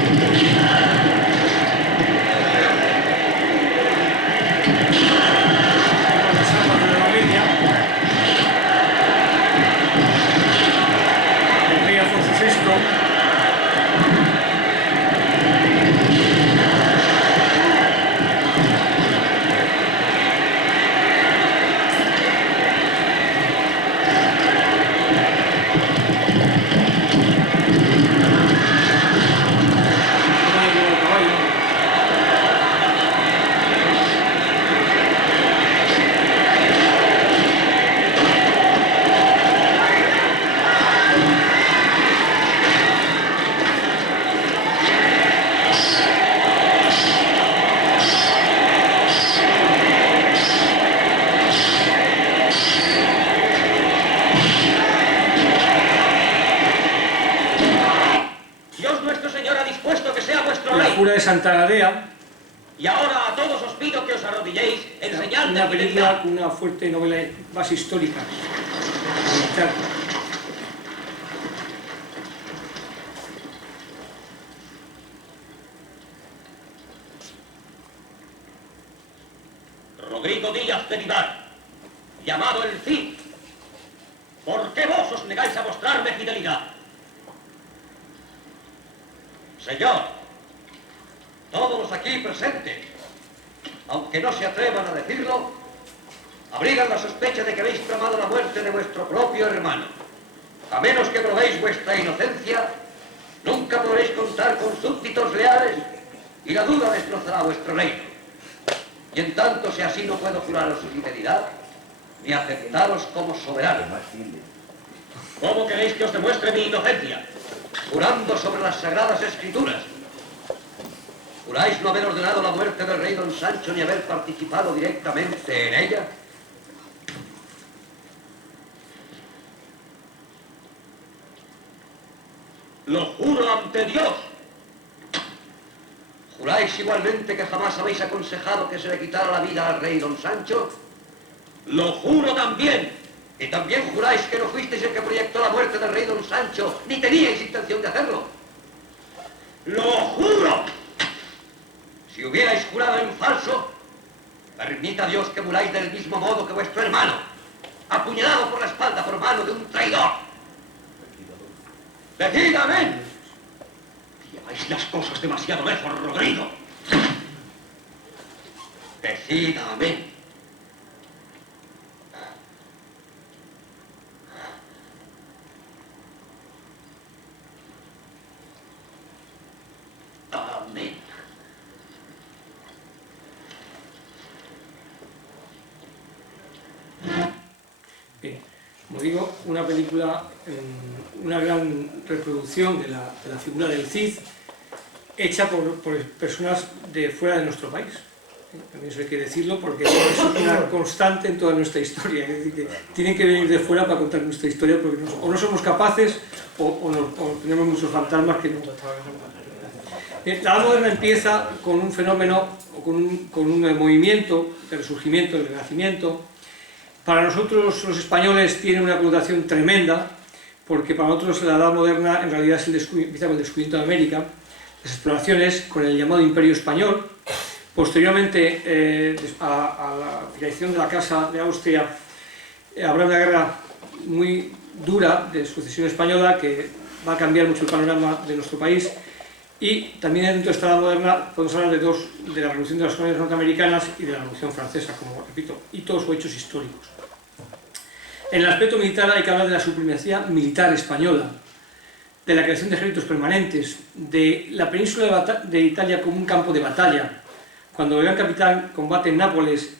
De Santa Gadea. Y ahora a todos os pido que os arrodilléis en señal de una película fidelidad. con una fuerte novela base histórica. Rodrigo Díaz de Vivar, llamado el Cid, ¿por qué vos os negáis a mostrarme fidelidad? Señor, todos los aquí presentes, aunque no se atrevan a decirlo, abrigan la sospecha de que habéis tramado la muerte de vuestro propio hermano. A menos que probéis vuestra inocencia, nunca podréis contar con súbditos leales y la duda destrozará vuestro reino. Y en tanto si así no puedo juraros su fidelidad, ni aceptaros como soberano. ¿Cómo queréis que os demuestre mi inocencia? Jurando sobre las sagradas escrituras. ¿Juráis no haber ordenado la muerte del rey don Sancho ni haber participado directamente en ella? Lo juro ante Dios. ¿Juráis igualmente que jamás habéis aconsejado que se le quitara la vida al rey don Sancho? Lo juro también. ¿Y también juráis que no fuisteis el que proyectó la muerte del rey don Sancho, ni teníais intención de hacerlo? ¡Lo juro! Si hubierais jurado en falso, permita Dios que muráis del mismo modo que vuestro hermano, apuñalado por la espalda por mano de un traidor. ¡Decid amén! Lleváis las cosas demasiado lejos, Rodrigo. Decid amén. Amén. Bien, como digo, una película, una gran reproducción de la figura del Cid, hecha por personas de fuera de nuestro país. También eso hay que decirlo porque es una constante en toda nuestra historia. Es decir, que tienen que venir de fuera para contar nuestra historia porque o no somos capaces o tenemos muchos fantasmas que no. La Edad Moderna empieza con un fenómeno o con un movimiento de resurgimiento, de renacimiento. Para nosotros los españoles tiene una connotación tremenda porque para nosotros la Edad Moderna en realidad empieza con el descubrimiento de América, las exploraciones con el llamado Imperio Español. Posteriormente a la finalización de la Casa de Austria habrá una guerra muy dura de sucesión española que va a cambiar mucho el panorama de nuestro país. Y también dentro de esta Edad Moderna podemos hablar de la Revolución de las Colonias Norteamericanas y de la Revolución Francesa, como repito, hitos o hechos históricos. En el aspecto militar hay que hablar de la supremacía militar española, de la creación de ejércitos permanentes, de la península de Italia como un campo de batalla. Cuando el gran capitán combate en Nápoles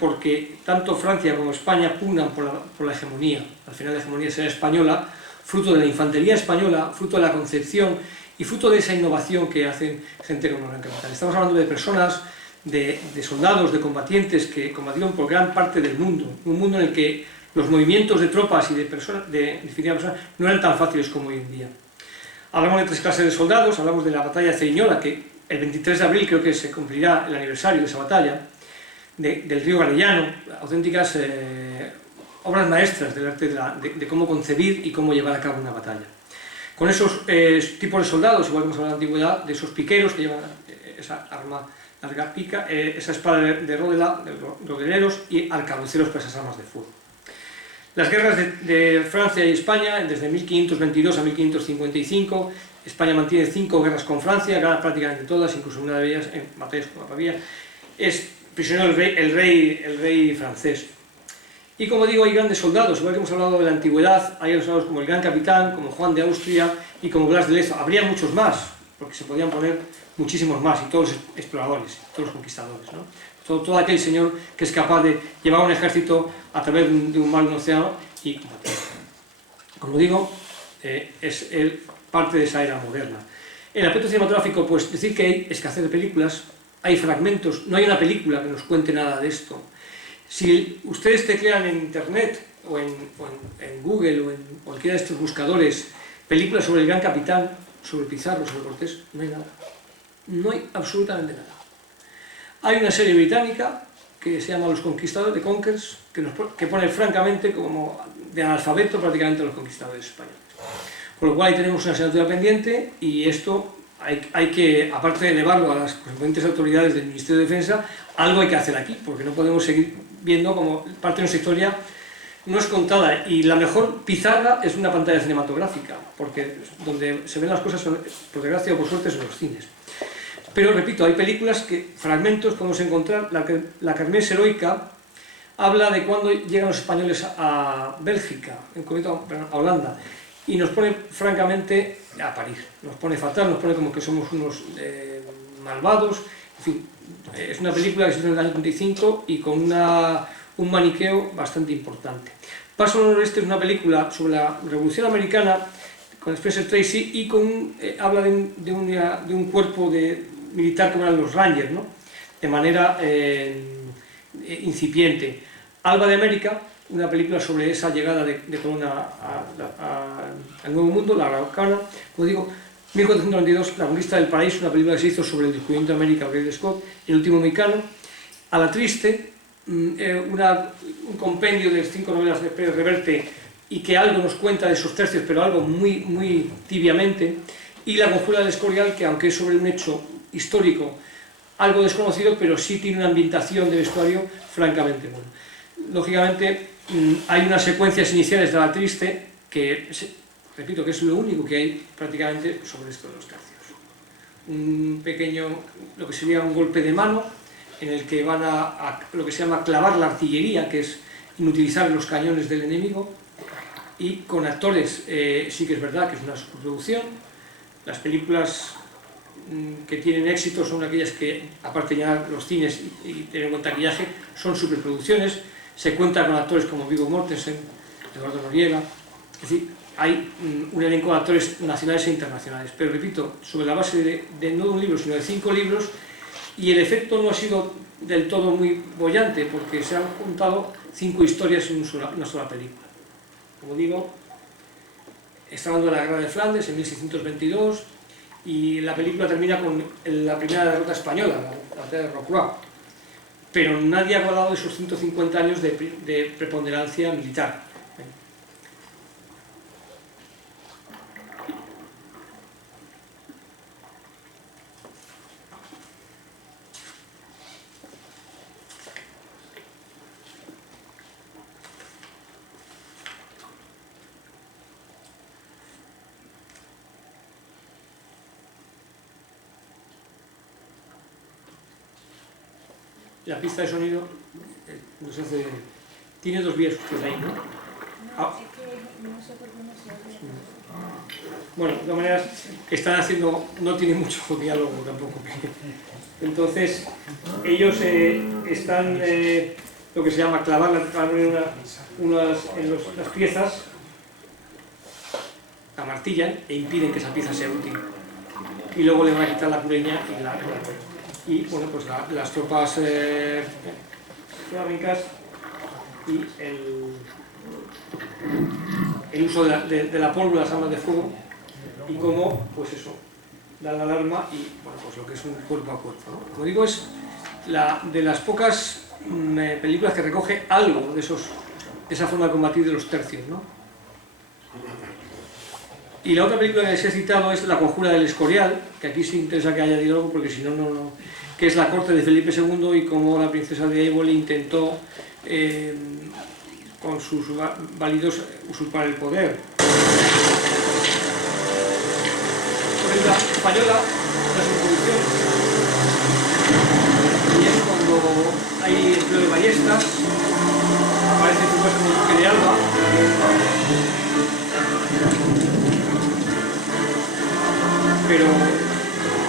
porque tanto Francia como España pugnan por la hegemonía. Al final la hegemonía será española, fruto de la infantería española, fruto de la concepción y fruto de esa innovación que hacen gente como el gran capitán. Estamos hablando de personas, de soldados, de combatientes que combatieron por gran parte del mundo, un mundo en el que los movimientos de tropas y de definitivas personas no eran tan fáciles como hoy en día. Hablamos de tres clases de soldados, hablamos de la batalla de Cerignola, que el 23 de abril creo que se cumplirá el aniversario de esa batalla, del río Garigliano, auténticas obras maestras del arte de cómo concebir y cómo llevar a cabo una batalla. con esos tipos de soldados, igual que hemos hablado en la antigüedad, de esos piqueros que llevan esa arma larga pica, esa espada de rodeleros y arcabuceros para esas armas de fuego. Las guerras de Francia y España, desde 1522 a 1555, España mantiene 5 guerras con Francia, gana prácticamente todas, incluso una de ellas en batallas con la Pavía. Es prisionero el rey francés. Y como digo, hay grandes soldados, igual que hemos hablado de la antigüedad, hay soldados como el Gran Capitán, como Juan de Austria y como Blas de Lezo. Habría muchos más, porque se podían poner muchísimos más, y todos los exploradores, todos los conquistadores, ¿no? Todo aquel señor que es capaz de llevar un ejército a través de un mar, un océano y combatir. Como digo, es parte de esa era moderna. En el aspecto cinematográfico, pues decir que hay escasez de películas, hay fragmentos, no hay una película que nos cuente nada de esto. Si ustedes teclean en internet o en Google o en cualquiera de estos buscadores películas sobre el Gran Capitán, sobre Pizarro, sobre Cortés, no hay nada. No hay absolutamente nada. Hay una serie británica que se llama Los Conquistadores, de Conquers, que pone francamente como de analfabeto prácticamente a los conquistadores españoles. Con lo cual ahí tenemos una asignatura pendiente y esto hay que, aparte de elevarlo a las correspondientes autoridades del Ministerio de Defensa, algo hay que hacer aquí, porque no podemos seguir viendo como parte de nuestra historia no es contada. Y la mejor pizarra es una pantalla cinematográfica, porque donde se ven las cosas, por desgracia o por suerte, son los cines. Pero repito, hay películas fragmentos podemos encontrar. La Kermés heroica habla de cuando llegan los españoles a Bélgica, en concreto a Holanda, y nos pone francamente a parir, nos pone fatal, nos pone como que somos unos malvados. En fin, es una película que se hizo en el año 35 y con un maniqueo bastante importante. Paso Noroeste es una película sobre la Revolución Americana con Spencer Tracy y habla de un cuerpo militar como eran los Rangers, ¿no? De manera incipiente. Alba de América, una película sobre esa llegada de Colón al Nuevo Mundo, la Araucana, como digo, 1492, La Conquista del Paraíso, una película que se hizo sobre el descubrimiento de América, Ridley Scott, El Último Mohicano, A la Triste, un compendio de 5 novelas de Pérez Reverte y que algo nos cuenta de esos tercios, pero algo muy, muy tibiamente, y La Conjura del Escorial, que aunque es sobre un hecho histórico algo desconocido, pero sí tiene una ambientación de vestuario francamente buena. Lógicamente hay unas secuencias iniciales de La Triste que, repito, que es lo único que hay prácticamente sobre esto de los tercios. Un pequeño, lo que sería un golpe de mano, en el que van a lo que se llama clavar la artillería, que es inutilizar los cañones del enemigo, y con actores, sí que es verdad que es una superproducción. Las películas que tienen éxito son aquellas que, aparte de llenar los cines y tener buen taquillaje, son superproducciones. Se cuenta con actores como Viggo Mortensen, Eduardo Noriega, es decir, hay un elenco de actores nacionales e internacionales. Pero repito, sobre la base no de un libro, sino de 5 libros, y el efecto no ha sido del todo muy boyante, porque se han juntado 5 historias en una sola película. Como digo, está hablando de la Guerra de Flandes en 1622, y la película termina con la primera derrota española, la batalla de Rocroi. Pero nadie ha hablado de esos 150 años de preponderancia militar. La pista de sonido nos hace... Tiene 2 vías usted ahí, ¿no? Ah. Bueno, de todas maneras, que están haciendo... No tiene mucho diálogo tampoco. Entonces, ellos están... lo que se llama clavar las piezas, la martillan e impiden que esa pieza sea útil. Y luego le van a quitar la cureña y bueno, pues las tropas flamencas y el uso de la pólvora, las armas de fuego, y cómo, pues eso, dan la alarma y, bueno, pues lo que es un cuerpo a cuerpo, ¿no? Como digo, es de las pocas películas que recoge algo de esa forma de combatir de los tercios, ¿no? Y la otra película que les he citado es La conjura del Escorial, que aquí sí interesa que haya diálogo porque si no, no, que es la corte de Felipe II y cómo la princesa de Éboli intentó con sus válidos usurpar el poder. La española, la subproducción, y es cuando hay empleo de ballestas, aparece figuras como el Duque de Alba, pero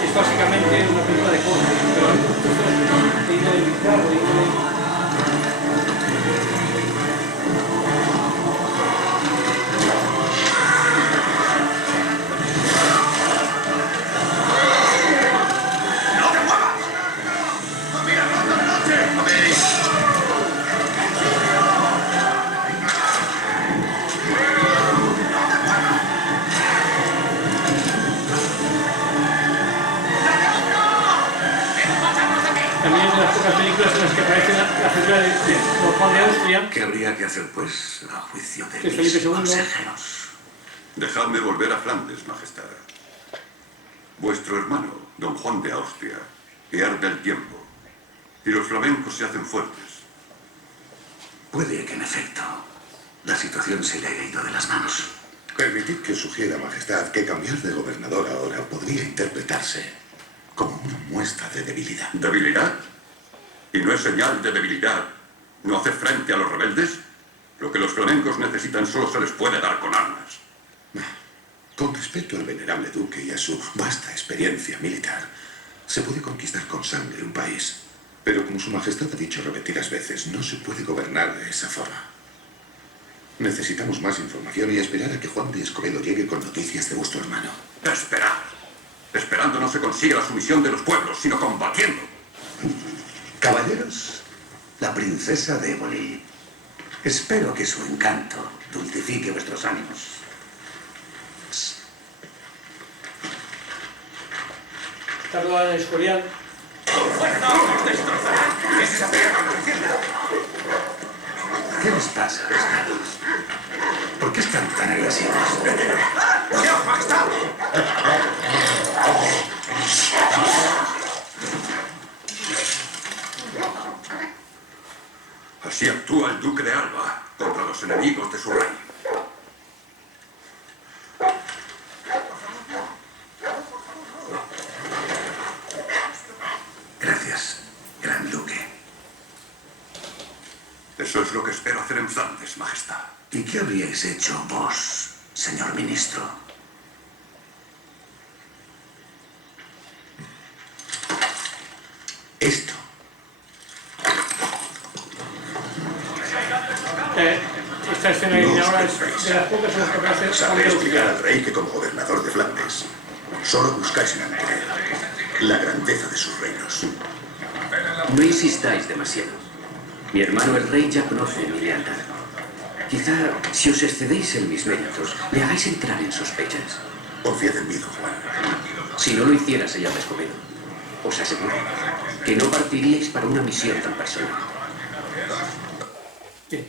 es básicamente una película de corte, pero hay muchos de índole militar, de índole... También es de las pocas películas en las que aparece la figura de Don Juan de Austria. ¿Qué habría que hacer, pues, a juicio de Que Felipe II. consejeros? Dejadme volver a Flandes, Majestad. Vuestro hermano, don Juan de Austria, que arde el tiempo, y los flamencos se hacen fuertes. Puede que, en efecto, la situación se le haya ido de las manos. Permitid que sugiera, Majestad, que cambiar de gobernador ahora podría interpretarse como una muestra de debilidad. ¿Debilidad? ¿Y no es señal de debilidad no hacer frente a los rebeldes? Lo que los flamencos necesitan solo se les puede dar con armas. Con respeto al venerable duque y a su vasta experiencia militar, se puede conquistar con sangre un país. Pero como su majestad ha dicho repetidas veces, no se puede gobernar de esa forma. Necesitamos más información y esperar a que Juan de Escobedo llegue con noticias de vuestro hermano. Esperar. Esperando no se consigue la sumisión de los pueblos, sino combatiendo. Caballeros, la princesa de Éboli. Espero que su encanto dulcifique vuestros ánimos. Está rodada en el Escorial. ¿Qué les pasa, estados? ¿Por qué están tan agresivos? ¡Dios, majestad! Así actúa el duque de Alba contra los enemigos de su rey. Gracias, gran duque. Eso es lo que espero hacer en Flandes, majestad. ¿Y qué habríais hecho vos, señor ministro? Esto. Esta escena que viene ahora es de las pocas en las que aparece Juan Sabré de explicar Austria. al rey que como gobernador de Flandes solo buscáis mantener la grandeza de sus reinos. No insistáis demasiado. Mi hermano el rey ya conoce mi lealtad. Quizá, si os excedéis en mis méritos, le hagáis entrar en sospechas. Confiad en mí, don Juan. Si no lo hiciera, señor de Escobedo, os aseguro que no partiríais para una misión tan personal. Bien,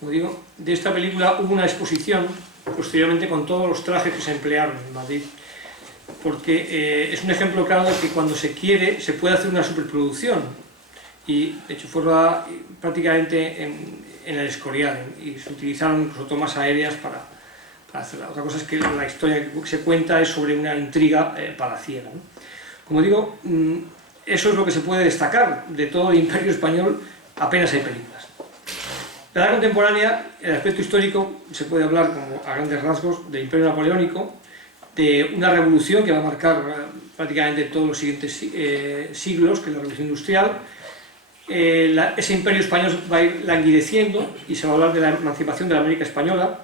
como digo, de esta película hubo una exposición posteriormente con todos los trajes que se emplearon en Madrid, porque es un ejemplo claro de que cuando se quiere se puede hacer una superproducción, y de hecho fue rodada prácticamente en el Escorial, y se utilizaron incluso tomas aéreas para hacerla. Otra cosa es que la historia que se cuenta es sobre una intriga palaciega, ¿no? Como digo, eso es lo que se puede destacar de todo el Imperio Español, apenas hay películas. En la edad contemporánea, el aspecto histórico se puede hablar como a grandes rasgos del Imperio Napoleónico, de una revolución que va a marcar prácticamente todos los siguientes siglos, que es la Revolución Industrial. Ese Imperio Español va a ir languideciendo y se va a hablar de la emancipación de la América Española.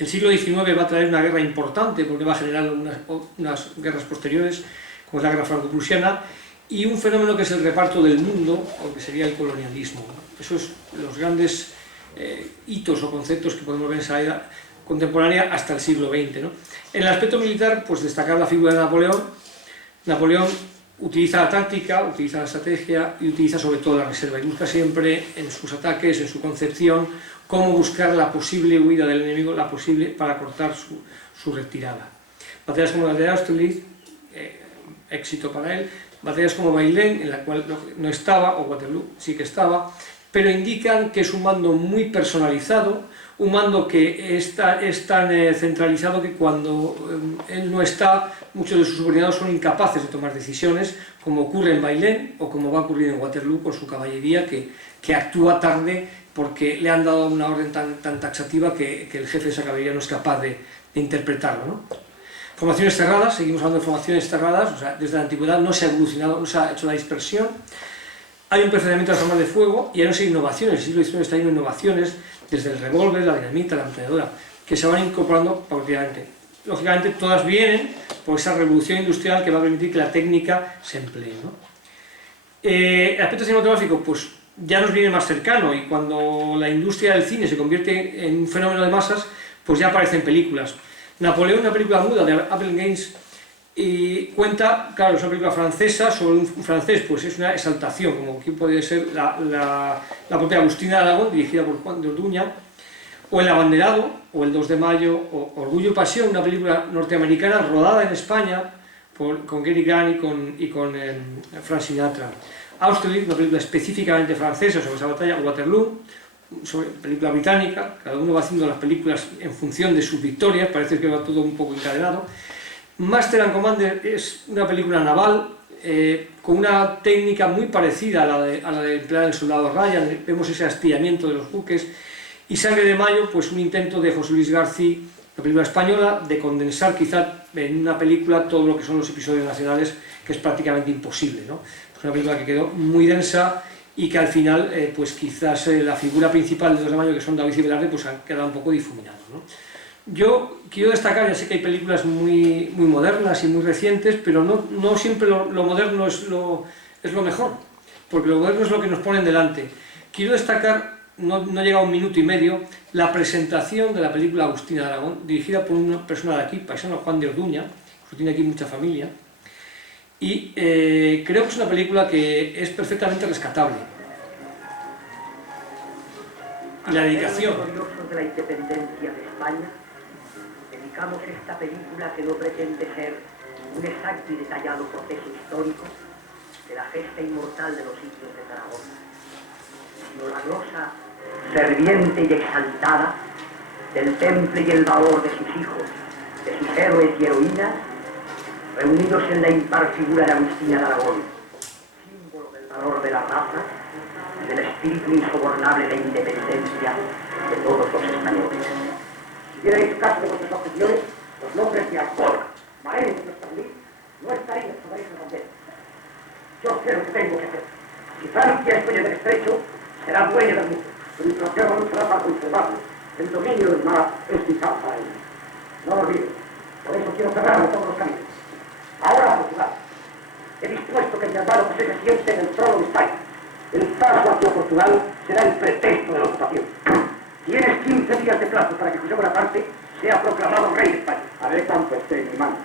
El siglo XIX va a traer una guerra importante porque va a generar unas guerras posteriores, como es la guerra franco-prusiana, y un fenómeno que es el reparto del mundo, o que sería el colonialismo. Esos son los grandes hitos o conceptos que podemos ver en esa era contemporánea hasta el siglo XX, ¿no? En el aspecto militar, pues destacar la figura de Napoleón. Napoleón utiliza la táctica, utiliza la estrategia y utiliza sobre todo la reserva, y busca siempre en sus ataques, en su concepción, cómo buscar la posible huida del enemigo, la posible para cortar su retirada. Batallas como la de Austerlitz, éxito para él. Batallas como Bailén, en la cual no estaba, o Waterloo sí que estaba, pero indican que es un mando muy personalizado, un mando que es tan centralizado que cuando él no está, muchos de sus subordinados son incapaces de tomar decisiones, como ocurre en Bailén o como va a ocurrir en Waterloo con su caballería, que actúa tarde porque le han dado una orden tan taxativa que el jefe de esa caballería no es capaz de interpretarlo, ¿no? Formaciones cerradas, seguimos hablando de formaciones cerradas, o sea, desde la antigüedad no se ha evolucionado, no se ha hecho la dispersión. Hay un perfeccionamiento de las armas de fuego y hay unas innovaciones, el siglo XIX está lleno de innovaciones, desde el revólver, la dinamita, la ametralladora, que se van incorporando paulatinamente. Lógicamente todas vienen por esa revolución industrial que va a permitir que la técnica se emplee, ¿no? El aspecto cinematográfico, pues ya nos viene más cercano, y cuando la industria del cine se convierte en un fenómeno de masas, pues ya aparecen películas. Napoleón, una película muda de Apple Games, y cuenta, claro, es una película francesa sobre un francés, pues es una exaltación, como que puede ser la propia Agustina de Aragón, dirigida por Juan de Orduña, o El Abanderado, o El 2 de Mayo, o Orgullo y Pasión, una película norteamericana rodada en España con Cary Grant y con Frank Sinatra. Austerlitz, una película específicamente francesa sobre esa batalla. Waterloo, sobre película británica, cada uno va haciendo las películas en función de sus victorias, parece que va todo un poco encadenado. Master and Commander es una película naval con una técnica muy parecida a la de emplear el soldado Ryan, vemos ese astillamiento de los buques. Y Sangre de Mayo, pues un intento de José Luis García, una película española, de condensar quizá en una película todo lo que son los episodios nacionales, que es prácticamente imposible, ¿no? Es una película que quedó muy densa y que al final, pues quizás la figura principal de 2 de Mayo, que son David y Velarde, pues han quedado un poco difuminados, ¿no? Yo quiero destacar, ya sé que hay películas muy modernas y muy recientes, pero no siempre lo moderno es lo mejor, porque lo moderno es lo que nos ponen delante. Quiero destacar, no llega a 1 minuto y medio, la presentación de la película Agustina de Aragón, dirigida por una persona de aquí, paisano Juan de Orduña, que tiene aquí mucha familia, y creo que es una película que es perfectamente rescatable. Y la dedicación. Orgullosos de la independencia de España, dedicamos esta película que no pretende ser un exacto y detallado proceso histórico de la gesta inmortal de los indios de Aragón, sino la glosa ferviente y exaltada del temple y el valor de sus hijos, de sus héroes y heroínas, reunidos en la impar figura de Agustina de Aragón, símbolo del valor de la raza y del espíritu insobornable de independencia de todos los españoles. Si hubiera hecho caso de vuestras objeciones, los nombres de Alcora, Maén y Establis no estarían sobre esa bandera. Yo sé lo que tengo que hacer. Si Francia es dueña del estrecho, será dueña del mundo. Pero Inglaterra no será para conservarlo. El dominio del mar es vital para él. No lo olvides. Por eso quiero cerrarlo todos los caminos. Ahora, Portugal, he dispuesto que mi hermano José se siente en el trono de España. El paso hacia Portugal será el pretexto de la ocupación. Tienes 15 días de plazo para que José Bonaparte sea proclamado rey de España. Haré cuanto esté en mi mano.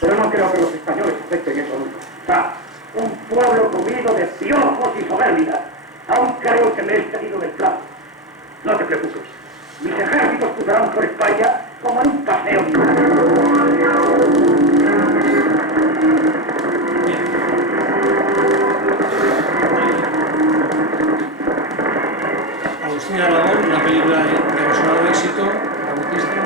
Pero no creo que los españoles acepten eso nunca. Está un pueblo comido de piojos y soberbia. Aún creo que me he excedido del plazo. No te preocupes. Mis ejércitos cruzarán por España como en un paseo. Agustina de Aragón, una película de resonado éxito, agutista.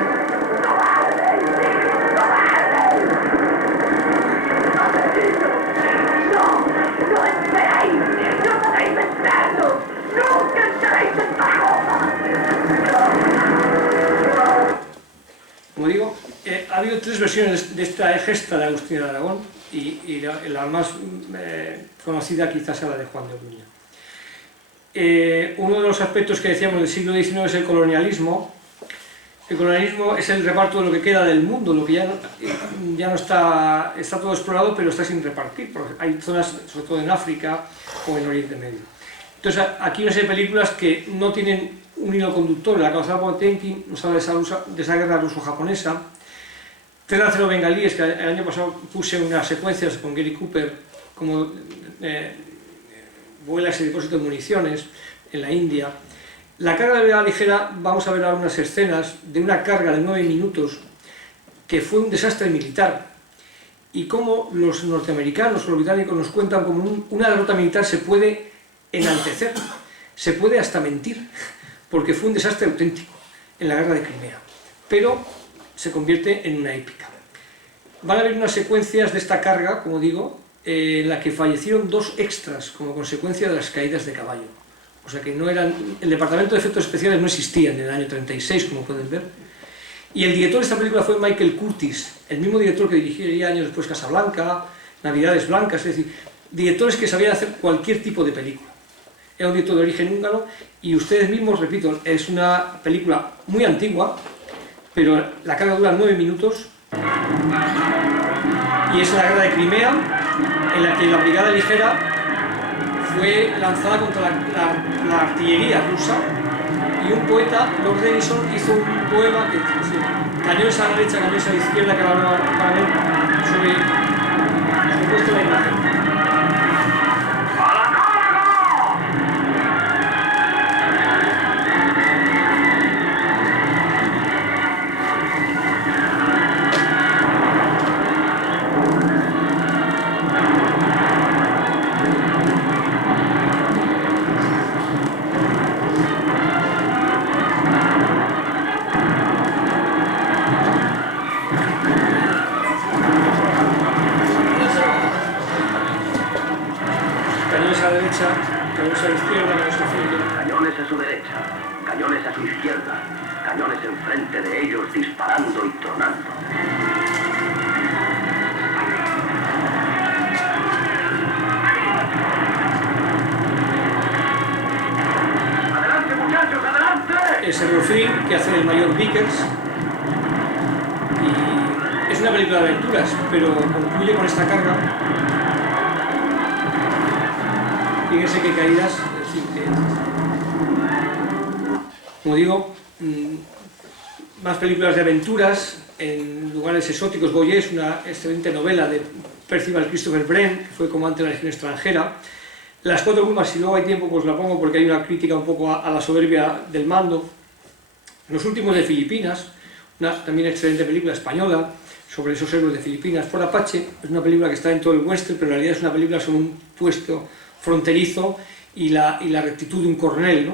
¡No esperáis! ¡No podéis vencerlo! ¡Nunca estaréis en Como digo, ha habido 3 versiones de esta gesta de Agustina de Aragón y la más conocida quizás sea la de Juan de Orduña. Uno de los aspectos que decíamos del siglo XIX es el colonialismo. El colonialismo es el reparto de lo que queda del mundo, lo que ya no está todo explorado, pero está sin repartir, porque hay zonas, sobre todo en África o en Oriente Medio. Entonces aquí hay una serie de películas que no tienen un hilo conductor. La causada por Potemkin nos habla de esa guerra ruso-japonesa. Tres lanceros bengalíes, que el año pasado puse unas secuencias con Gary Cooper, como vuela ese depósito de municiones en la India. La carga de gravedad ligera, vamos a ver ahora unas escenas de una carga de 9 minutos que fue un desastre militar, y cómo los norteamericanos o los británicos nos cuentan como una derrota militar se puede enaltecer, se puede hasta mentir, porque fue un desastre auténtico en la guerra de Crimea, pero se convierte en una épica. Van a haber unas secuencias de esta carga, como digo, en la que fallecieron 2 extras como consecuencia de las caídas de caballo. O sea que no eran, el departamento de efectos especiales no existía en el año 36, como pueden ver. Y el director de esta película fue Michael Curtis, el mismo director que dirigiría años después Casablanca, Navidades Blancas, es decir, directores que sabían hacer cualquier tipo de película. Era un director de origen húngaro y ustedes mismos, repito, es una película muy antigua, pero la carga dura 9 minutos y es la guerra de Crimea, en la que la brigada ligera fue lanzada contra la artillería rusa, y un poeta, Lord Tennyson, hizo un poema que cañones a la derecha, cañones a la izquierda, que hablaba para ver sobre puesto la imagen. Cañones a la izquierda, cañones al frente. Cañones a su derecha, cañones a su izquierda, cañones enfrente de ellos disparando y tronando. ¡Adelante, muchachos, adelante! Es el refrín que hace el mayor Vickers, y es una película de aventuras, pero concluye con esta carga. Fíjense qué caídas, es decir, que, como digo, más películas de aventuras en lugares exóticos. Goyet, una excelente novela de Percival Christopher Wren, que fue comandante de la Legión extranjera. Las 4 Brumas, si luego hay tiempo, pues la pongo porque hay una crítica un poco a la soberbia del mando. Los últimos de Filipinas, una también excelente película española sobre esos héroes de Filipinas. Fort Apache es una película que está en todo el western, pero en realidad es una película sobre un puesto fronterizo y la rectitud de un coronel, ¿no?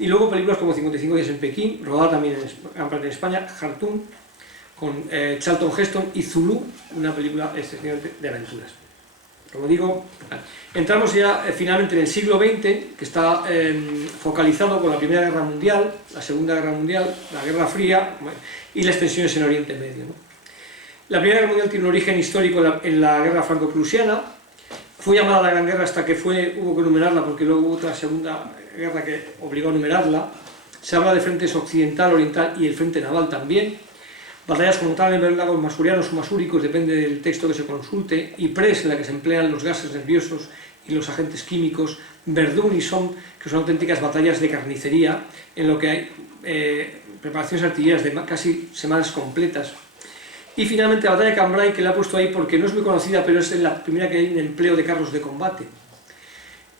Y luego películas como 55 días en Pekín, rodada también en parte en España, Khartoum, con Charlton Heston, y Zulu, una película excepcionalmente de aventuras. Como digo, entramos ya finalmente en el siglo XX, que está focalizado con la Primera Guerra Mundial, la Segunda Guerra Mundial, la Guerra Fría y las tensiones en Oriente Medio, ¿no? La Primera Guerra Mundial tiene un origen histórico en la Guerra Franco-Prusiana. Fue llamada la Gran Guerra hasta que hubo que numerarla, porque luego hubo otra Segunda Guerra que obligó a numerarla. Se habla de frentes occidental, oriental y el frente naval también. Batallas como Tannenberg, lagos masurianos o masúricos, depende del texto que se consulte. Ypres, en la que se emplean los gases nerviosos y los agentes químicos. Verdún y Somme, que son auténticas batallas de carnicería, en lo que hay preparaciones artilleras de casi semanas completas. Y finalmente la batalla de Cambrai, que la he puesto ahí porque no es muy conocida, pero es la primera que hay en empleo de carros de combate,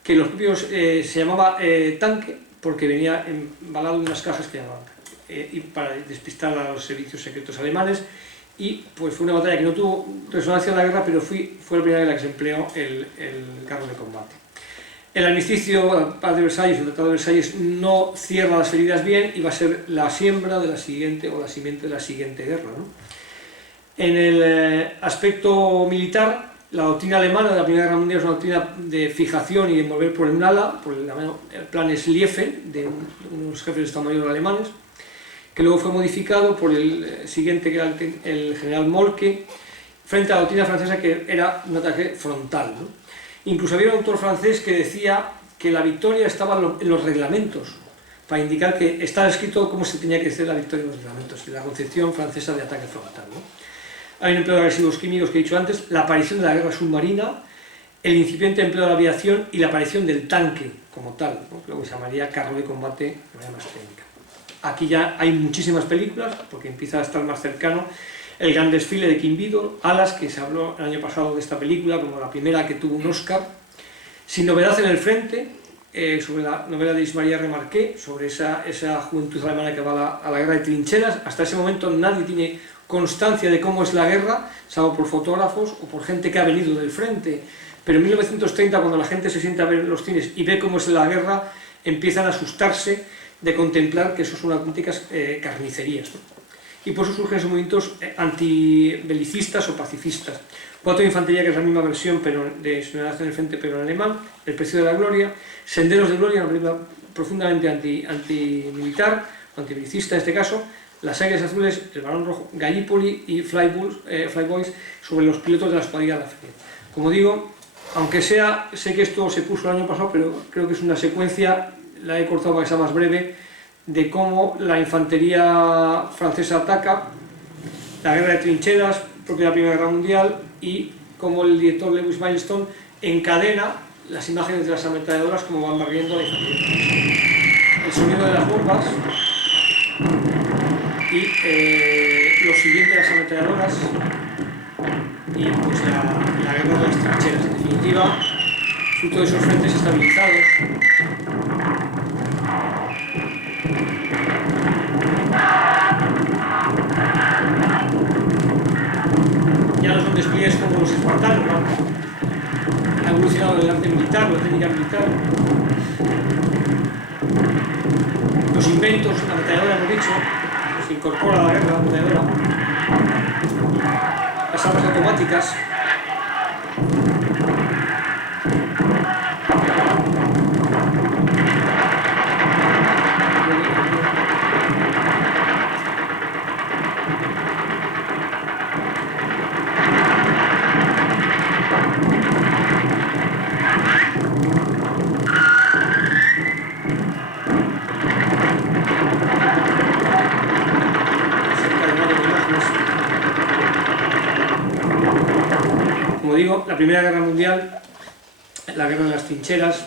que los propios se llamaba tanque porque venía embalado en unas cajas que llamaban y para despistar a los servicios secretos alemanes, y pues fue una batalla que no tuvo resonancia en la guerra, pero fue la primera en la que se empleó el carro de combate. El armisticio, el Paz de Versalles, el Tratado de Versalles, no cierra las heridas bien y va a ser la siembra de la siguiente, o la simiente de la siguiente guerra, ¿no? En el aspecto militar, la doctrina alemana de la Primera Guerra Mundial es una doctrina de fijación y de mover por un ala, por el plan Schlieffen, de unos jefes de Estado Mayor alemanes, que luego fue modificado por el siguiente, que era el general Moltke, frente a la doctrina francesa, que era un ataque frontal, ¿no? Incluso había un autor francés que decía que la victoria estaba en los reglamentos, para indicar que estaba escrito cómo se tenía que hacer la victoria en los reglamentos, la concepción francesa de ataque frontal, ¿no? Hay un empleo de agresivos químicos que he dicho antes, la aparición de la guerra submarina, el incipiente empleo de la aviación y la aparición del tanque como tal, ¿no? Lo que se llamaría carro de combate de manera más técnica. Aquí ya hay muchísimas películas, porque empieza a estar más cercano. el gran desfile de King Vidor, Alas, que se habló el año pasado de esta película como la primera que tuvo un Oscar, Sin novedad en el frente, sobre la novela de Ismaria Remarqué, sobre esa juventud alemana que va a la guerra de trincheras. Hasta ese momento nadie tiene constancia de cómo es la guerra, salvo por fotógrafos o por gente que ha venido del frente. Pero en 1930, cuando la gente se sienta a ver los cines y ve cómo es la guerra, empiezan a asustarse de contemplar que eso son auténticas carnicerías, ¿no? Y por eso surgen esos movimientos antibelicistas o pacifistas. 4 de infantería, que es la misma versión pero de Sin novedad en el frente, pero en alemán. El precio de la gloria. Senderos de gloria, una película profundamente antimilitar, antibelicista en este caso. Las águilas azules, el balón rojo, Gallipoli y Flyboys, sobre los pilotos de la escuadrilla de la feria. Como digo, aunque sé que esto se puso el año pasado, pero creo que es una secuencia, la he cortado para que sea más breve, de cómo la infantería francesa ataca, la guerra de trincheras, propia de la Primera Guerra Mundial, y cómo el director Lewis Milestone encadena las imágenes de las ametralladoras como van barriendo la infantería. El sonido de las bombas y lo siguiente de las ametralladoras y pues la guerra de las trincheras. En definitiva, fruto de esos frentes estabilizados, ya no son despliegues como los espartanos, ¿no? Ha evolucionado el arte militar, la técnica militar. Los inventos, la ametralladora, hemos dicho, se incorpora a la guerra, la ametralladora. Las armas automáticas. Como digo, la Primera Guerra Mundial, la guerra de las trincheras.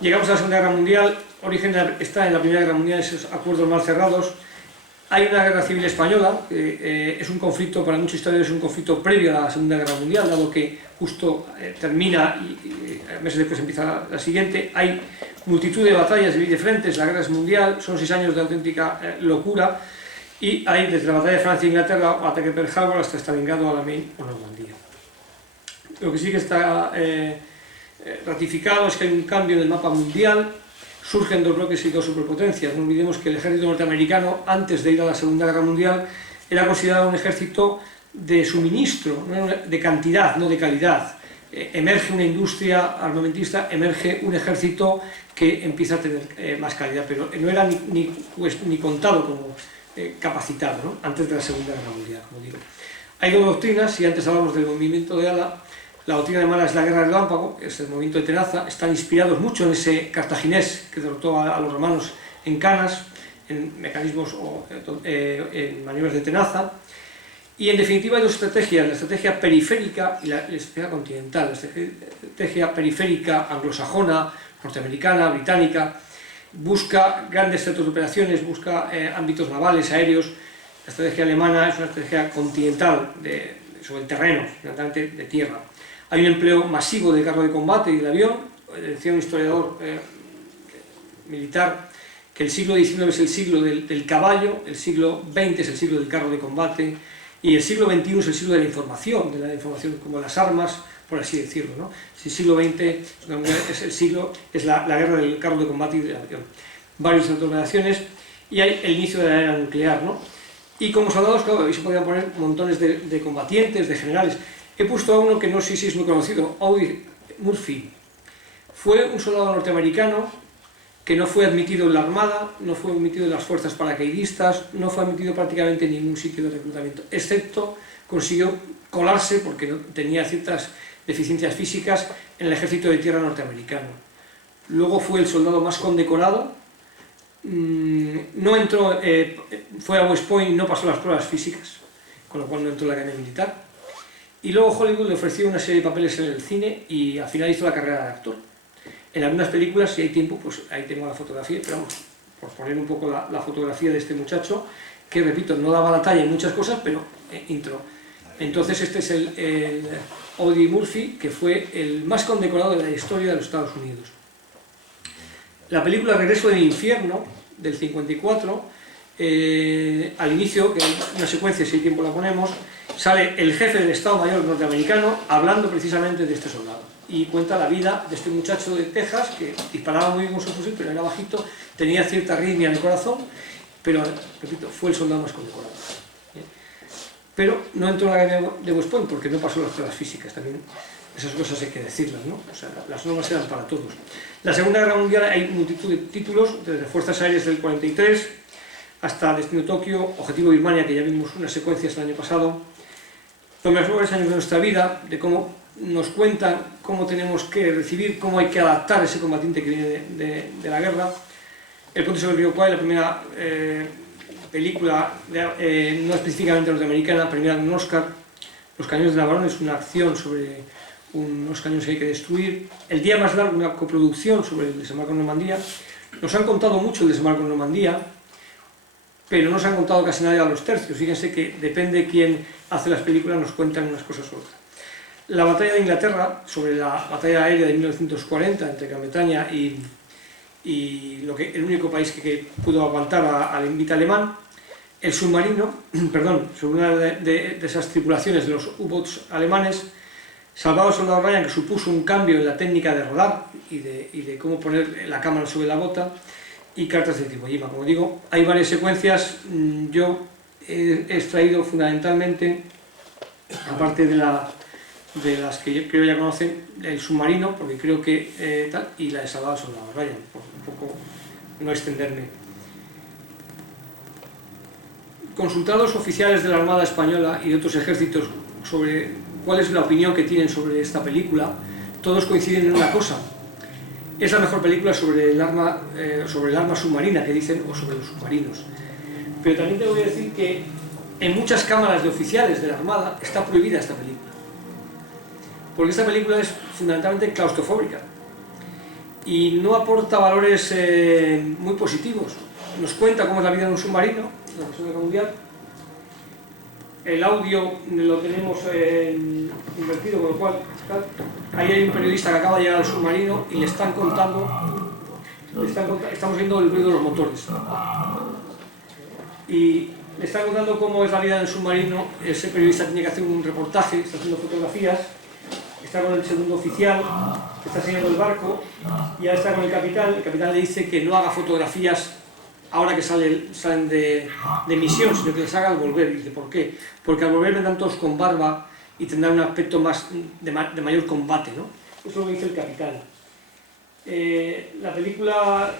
Llegamos a la Segunda Guerra Mundial, origen está en la Primera Guerra Mundial, esos acuerdos mal cerrados. Hay una guerra civil española, que es un conflicto, para muchos historiadores es un conflicto previo a la Segunda Guerra Mundial, dado que justo termina y meses después empieza la siguiente. Hay multitud de batallas y de frentes, la guerra es mundial, son 6 años de auténtica locura, y hay desde la batalla de Francia e Inglaterra, ataque de Pearl Harbor, hasta Stalingrado, Alamein o Normandía. Lo que sí que está ratificado es que hay un cambio en el mapa mundial, surgen 2 bloques y 2 superpotencias. No olvidemos que el ejército norteamericano, antes de ir a la Segunda Guerra Mundial, era considerado un ejército de suministro, no de cantidad, no de calidad. Emerge una industria armamentista, emerge un ejército que empieza a tener más calidad, pero no era ni contado como capacitado, ¿no? Antes de la Segunda Guerra Mundial, como digo. Hay 2 doctrinas, si antes hablamos del movimiento de ala. La doctrina alemana es la guerra del relámpago, es el movimiento de tenaza. Están inspirados mucho en ese cartaginés que derrotó a los romanos en Canas, en mecanismos o en maniobras de tenaza. Y en definitiva hay 2 estrategias, la estrategia periférica y la estrategia continental. La estrategia periférica anglosajona, norteamericana, británica, busca grandes centros de operaciones, busca ámbitos navales, aéreos. La estrategia alemana es una estrategia continental, sobre el terreno, fundamentalmente de tierra. Hay un empleo masivo de carro de combate y del avión. Decía un historiador militar que el siglo XIX es el siglo del caballo, el siglo XX es el siglo del carro de combate y el siglo XXI es el siglo de la información como las armas, por así decirlo, ¿no? El siglo XX es la guerra del carro de combate y del avión. Varias autonomías y hay el inicio de la era nuclear, ¿no? Y como soldados, claro, ahí se podían poner montones de combatientes, de generales. He puesto a uno que no sé si es muy conocido, Audie Murphy. Fue un soldado norteamericano que no fue admitido en la Armada, no fue admitido en las fuerzas paracaidistas, no fue admitido prácticamente en ningún sitio de reclutamiento, excepto consiguió colarse, porque tenía ciertas deficiencias físicas, en el ejército de tierra norteamericano. Luego fue el soldado más condecorado. No entró, fue a West Point y no pasó las pruebas físicas, con lo cual no entró en la academia militar. Y luego Hollywood le ofreció una serie de papeles en el cine y al final hizo la carrera de actor. En algunas películas, si hay tiempo, pues ahí tengo la fotografía, pero vamos, por poner un poco la fotografía de este muchacho, que, repito, no daba la talla en muchas cosas, pero entró. Entonces este es el Audie Murphy, que fue el más condecorado de la historia de los Estados Unidos. La película Regreso del Infierno, del 54, al inicio, que hay una secuencia, si hay tiempo la ponemos, sale el jefe del Estado Mayor norteamericano hablando precisamente de este soldado. Y cuenta la vida de este muchacho de Texas, que disparaba muy bien con su fusil, pero era bajito, tenía cierta arritmia en el corazón, pero, repito, fue el soldado más condecorado. Pero no entró en la guerra de West Point porque no pasó las pruebas físicas, también esas cosas hay que decirlas, ¿no? O sea, las normas eran para todos. La Segunda Guerra Mundial hay multitud de títulos, desde Fuerzas Aéreas del 43 hasta Destino Tokio, Objetivo Birmania, que ya vimos unas secuencias el año pasado, los mejores años de nuestra vida, de cómo nos cuentan cómo tenemos que recibir, cómo hay que adaptar a ese combatiente que viene de la guerra. El puente sobre el río Kwai, la primera película no específicamente norteamericana, premiada con un Oscar. Los cañones de Navarone es una acción sobre unos cañones que hay que destruir. El día más largo, una coproducción sobre el desembarco en Normandía. Nos han contado mucho el desembarco en Normandía, pero no nos han contado casi nada a los tercios. Fíjense que depende de quién hace las películas, nos cuentan unas cosas u otras. La batalla de Inglaterra, sobre la batalla aérea de 1940 entre Gran Bretaña y el único país que pudo aguantar al invite alemán. El submarino, perdón, sobre una de esas tripulaciones de los U-boats alemanes, Salvado al soldado Ryan, que supuso un cambio en la técnica de rodar y de cómo poner la cámara sobre la bota, y Cartas de Iwo Jima. Como digo, hay varias secuencias. Yo he extraído fundamentalmente, aparte de las que creo ya conocen, el submarino, porque creo que tal, y la de Salvado al soldado Ryan, por un poco no extenderme. Consultados oficiales de la Armada Española y de otros ejércitos sobre cuál es la opinión que tienen sobre esta película, todos coinciden en una cosa: es la mejor película sobre el arma submarina, que dicen, o sobre los submarinos. Pero también te voy a decir que en muchas cámaras de oficiales de la Armada está prohibida esta película, porque esta película es fundamentalmente claustrofóbica y no aporta valores muy positivos. Nos cuenta cómo es la vida en un submarino, en la Segunda Guerra Mundial. El audio lo tenemos invertido, con lo cual ahí hay un periodista que acaba de llegar al submarino y le están contando, estamos viendo el ruido de los motores, y le están contando cómo es la vida en el submarino. Ese periodista tiene que hacer un reportaje, está haciendo fotografías, está con el segundo oficial, está enseñando el barco, y ahora está con el capitán le dice que no haga fotografías ahora que salen de misión, sino que les haga al volver. Y dice, ¿por qué? Porque al volver vendrán todos con barba y tendrán un aspecto más de mayor combate, ¿no? Eso es lo que dice el capitán. La película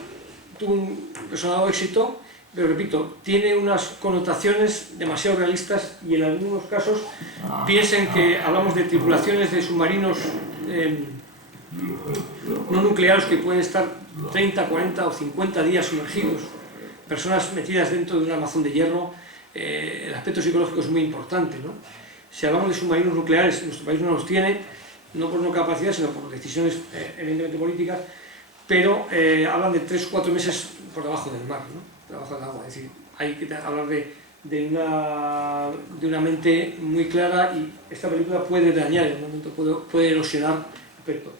tuvo un sonado éxito, pero repito, tiene unas connotaciones demasiado realistas, y en algunos casos piensen que hablamos de tripulaciones de submarinos no nucleares que pueden estar 30, 40 o 50 días sumergidos, personas metidas dentro de un armazón de hierro. El aspecto psicológico es muy importante, ¿no? Si hablamos de submarinos nucleares, nuestro país no los tiene, no por no capacidad, sino por decisiones evidentemente políticas, pero hablan de 3 o 4 meses por debajo del mar, ¿no? Debajo del agua. Es decir, hay que hablar de una mente muy clara, y esta película puede dañar, en un momento puede erosionar aspectos.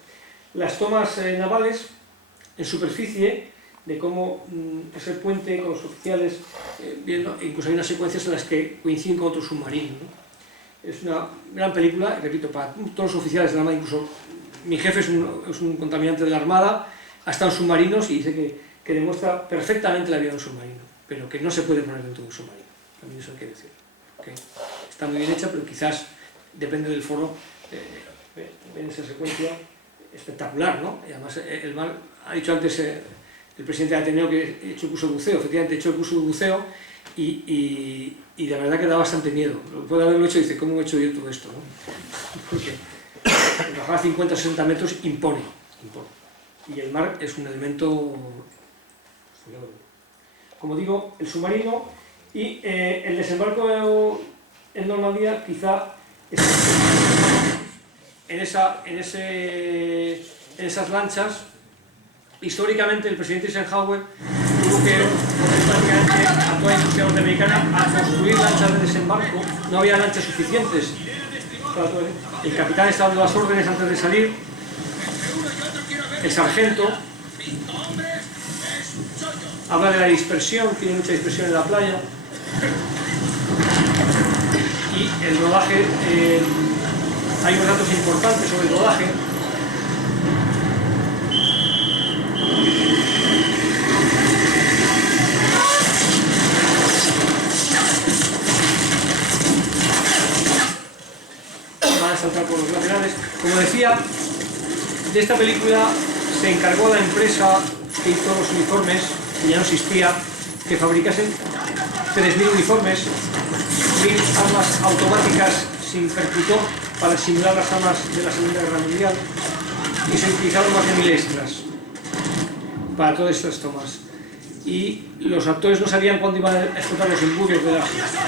Las tomas navales en superficie, de cómo es el puente con los oficiales viendo, incluso hay unas secuencias en las que coinciden con otros submarinos, ¿no? Es una gran película, y repito, para todos los oficiales de la Armada. Incluso mi jefe es un contaminante de la Armada, ha estado en submarinos y dice que demuestra perfectamente la vida de un submarino, pero que no se puede poner dentro de un submarino. También eso hay que decir. ¿Okay? Está muy bien hecha, pero quizás, depende del foro, ven esa secuencia espectacular, ¿no? Y además, el mar, ha dicho antes el presidente de Ateneo que he hecho el curso de buceo. Efectivamente, he hecho el curso de buceo y de verdad que da bastante miedo. Puede haberlo hecho y dice, ¿cómo he hecho yo todo esto, no? Porque bajar a 50 o 60 metros impone. Y el mar es un elemento, como digo, el submarino y el desembarco en Normandía, quizá en esas lanchas. Históricamente el presidente Eisenhower tuvo que prácticamente a toda la industria norteamericana a construir lanchas de desembarco. No había lanchas suficientes. El capitán está dando las órdenes antes de salir. El sargento habla de la dispersión, tiene mucha dispersión en la playa. Y el rodaje, hay unos datos importantes sobre el rodaje. Van a saltar por los laterales. Como decía, de esta película se encargó la empresa que hizo los uniformes, que ya no existía, que fabricasen 3.000 uniformes, 1.000 armas automáticas sin percutor para simular las armas de la Segunda Guerra Mundial, y se utilizaron más de 1.000 extras para todas estas tomas. Y los actores no sabían cuándo iban a explotar los embudos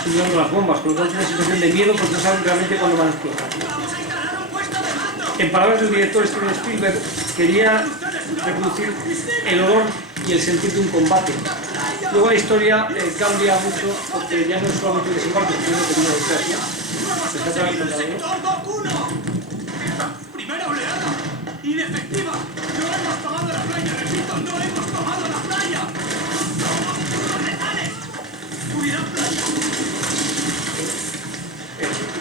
simulando las bombas, por lo tanto una situación de miedo porque no saben realmente cuándo van a explotar. En palabras del director Steven Spielberg, quería reproducir el olor y el sentir de un combate. Luego la historia cambia mucho porque ya no es solamente el desembarco, sino que viene detrás, ¿no? Primera oleada, inefectiva. No hemos tomado la playa, repito, no hemos tomado la playa. Cuidado, playa.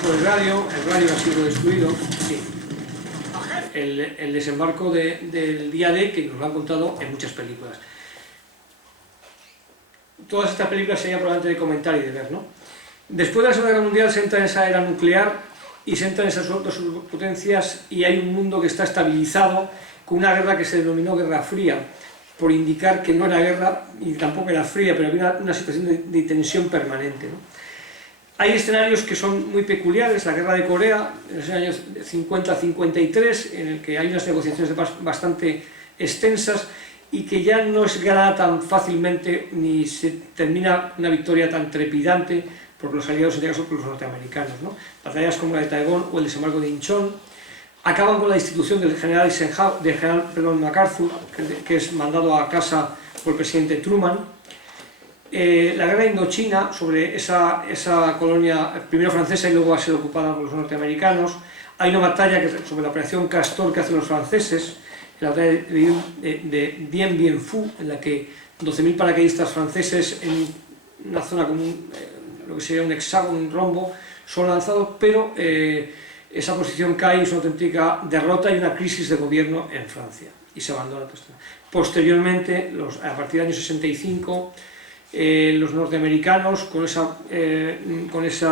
El radio ha sido destruido, sí. El desembarco del día D, que nos lo han contado en muchas películas. Todas estas películas serían probablemente de comentar y de ver, ¿no? Después de la Segunda Guerra Mundial se entra en esa era nuclear y se entran esas dos superpotencias y hay un mundo que está estabilizado con una guerra que se denominó Guerra Fría, por indicar que no era guerra y tampoco era fría, pero había una situación de tensión permanente, ¿no? Hay escenarios que son muy peculiares, la Guerra de Corea, en los años 50-53, en el que hay unas negociaciones de paz bastante extensas y que ya no es ganada tan fácilmente ni se termina una victoria tan trepidante por los aliados, en este caso por los norteamericanos, ¿no? Batallas como la de Taegón o el desembarco de Inchon acaban con la institución del general MacArthur, que es mandado a casa por el presidente Truman. La guerra Indochina, sobre esa colonia primero francesa y luego va a ser ocupada por los norteamericanos. Hay una batalla sobre la operación Castor que hacen los franceses, la batalla de Dien Bien Phu, en la que 12.000 paracaidistas franceses en una zona común, lo que sería un hexágono, un rombo, son lanzados, pero esa posición cae y es una auténtica derrota y una crisis de gobierno en Francia, y se abandona todo esto. Posteriormente, a partir del año 65, los norteamericanos, con ese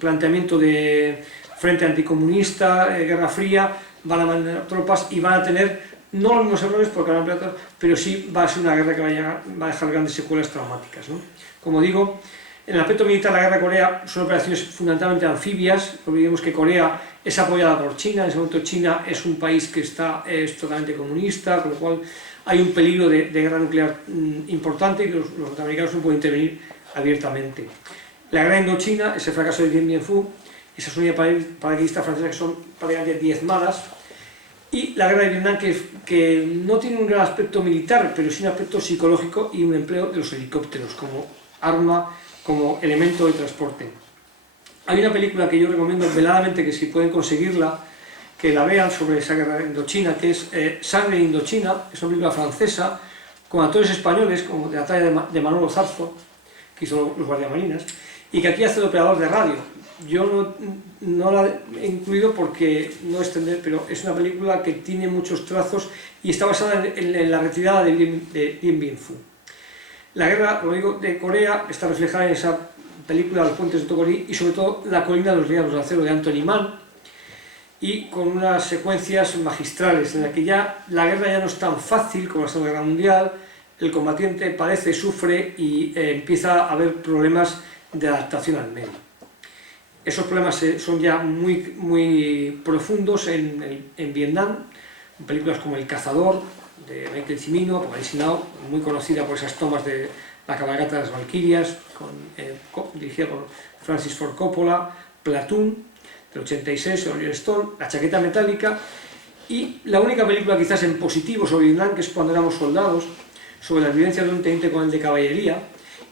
planteamiento de frente anticomunista, Guerra Fría, van a mandar tropas y van a tener, no los mismos errores porque van a emplear, pero sí va a ser una guerra que va a dejar grandes secuelas traumáticas, ¿no? Como digo, en el aspecto militar la guerra de Corea son operaciones fundamentalmente anfibias. Olvidemos que Corea es apoyada por China, en ese momento China es un país que es totalmente comunista, con lo cual hay un peligro de guerra nuclear importante y los norteamericanos no pueden intervenir abiertamente. La guerra Indochina, ese fracaso de Dien Bien Phu, esas unidades paracaidistas francesas que son prácticamente diezmadas, y la guerra de Vietnam que no tiene un gran aspecto militar, pero sí un aspecto psicológico y un empleo de los helicópteros como arma, como elemento de transporte. Hay una película que yo recomiendo veladamente, que si pueden conseguirla, que la vean, sobre esa guerra de Indochina, que es Sangre en Indochina, que es una película francesa, con actores españoles, como de la talla de Manolo Zarzo, que hizo Los Guardiamarinas, y que aquí hace de operador de radio. Yo no la he incluido porque no extender, pero es una película que tiene muchos trazos y está basada en la retirada de Dien Bien Phu. La guerra, como digo, de Corea está reflejada en esa película Los puentes de Tokori y sobre todo La colina de los diablos de acero de Anthony Mann, y con unas secuencias magistrales en las que ya la guerra ya no es tan fácil como la Segunda Guerra Mundial, el combatiente padece, sufre y empieza a haber problemas de adaptación al medio. Esos problemas son ya muy profundos en Vietnam, en películas como El cazador, de Michael Cimino, Apocalipsis Now, muy conocida por esas tomas de La cabalgata de las Valquirias, dirigida por Francis Ford Coppola, Platoon, del 86, Oliver Stone, La chaqueta metálica, y la única película quizás en positivo sobre Vietnam, que es Cuando éramos soldados, sobre las vivencias de un teniente coronel de caballería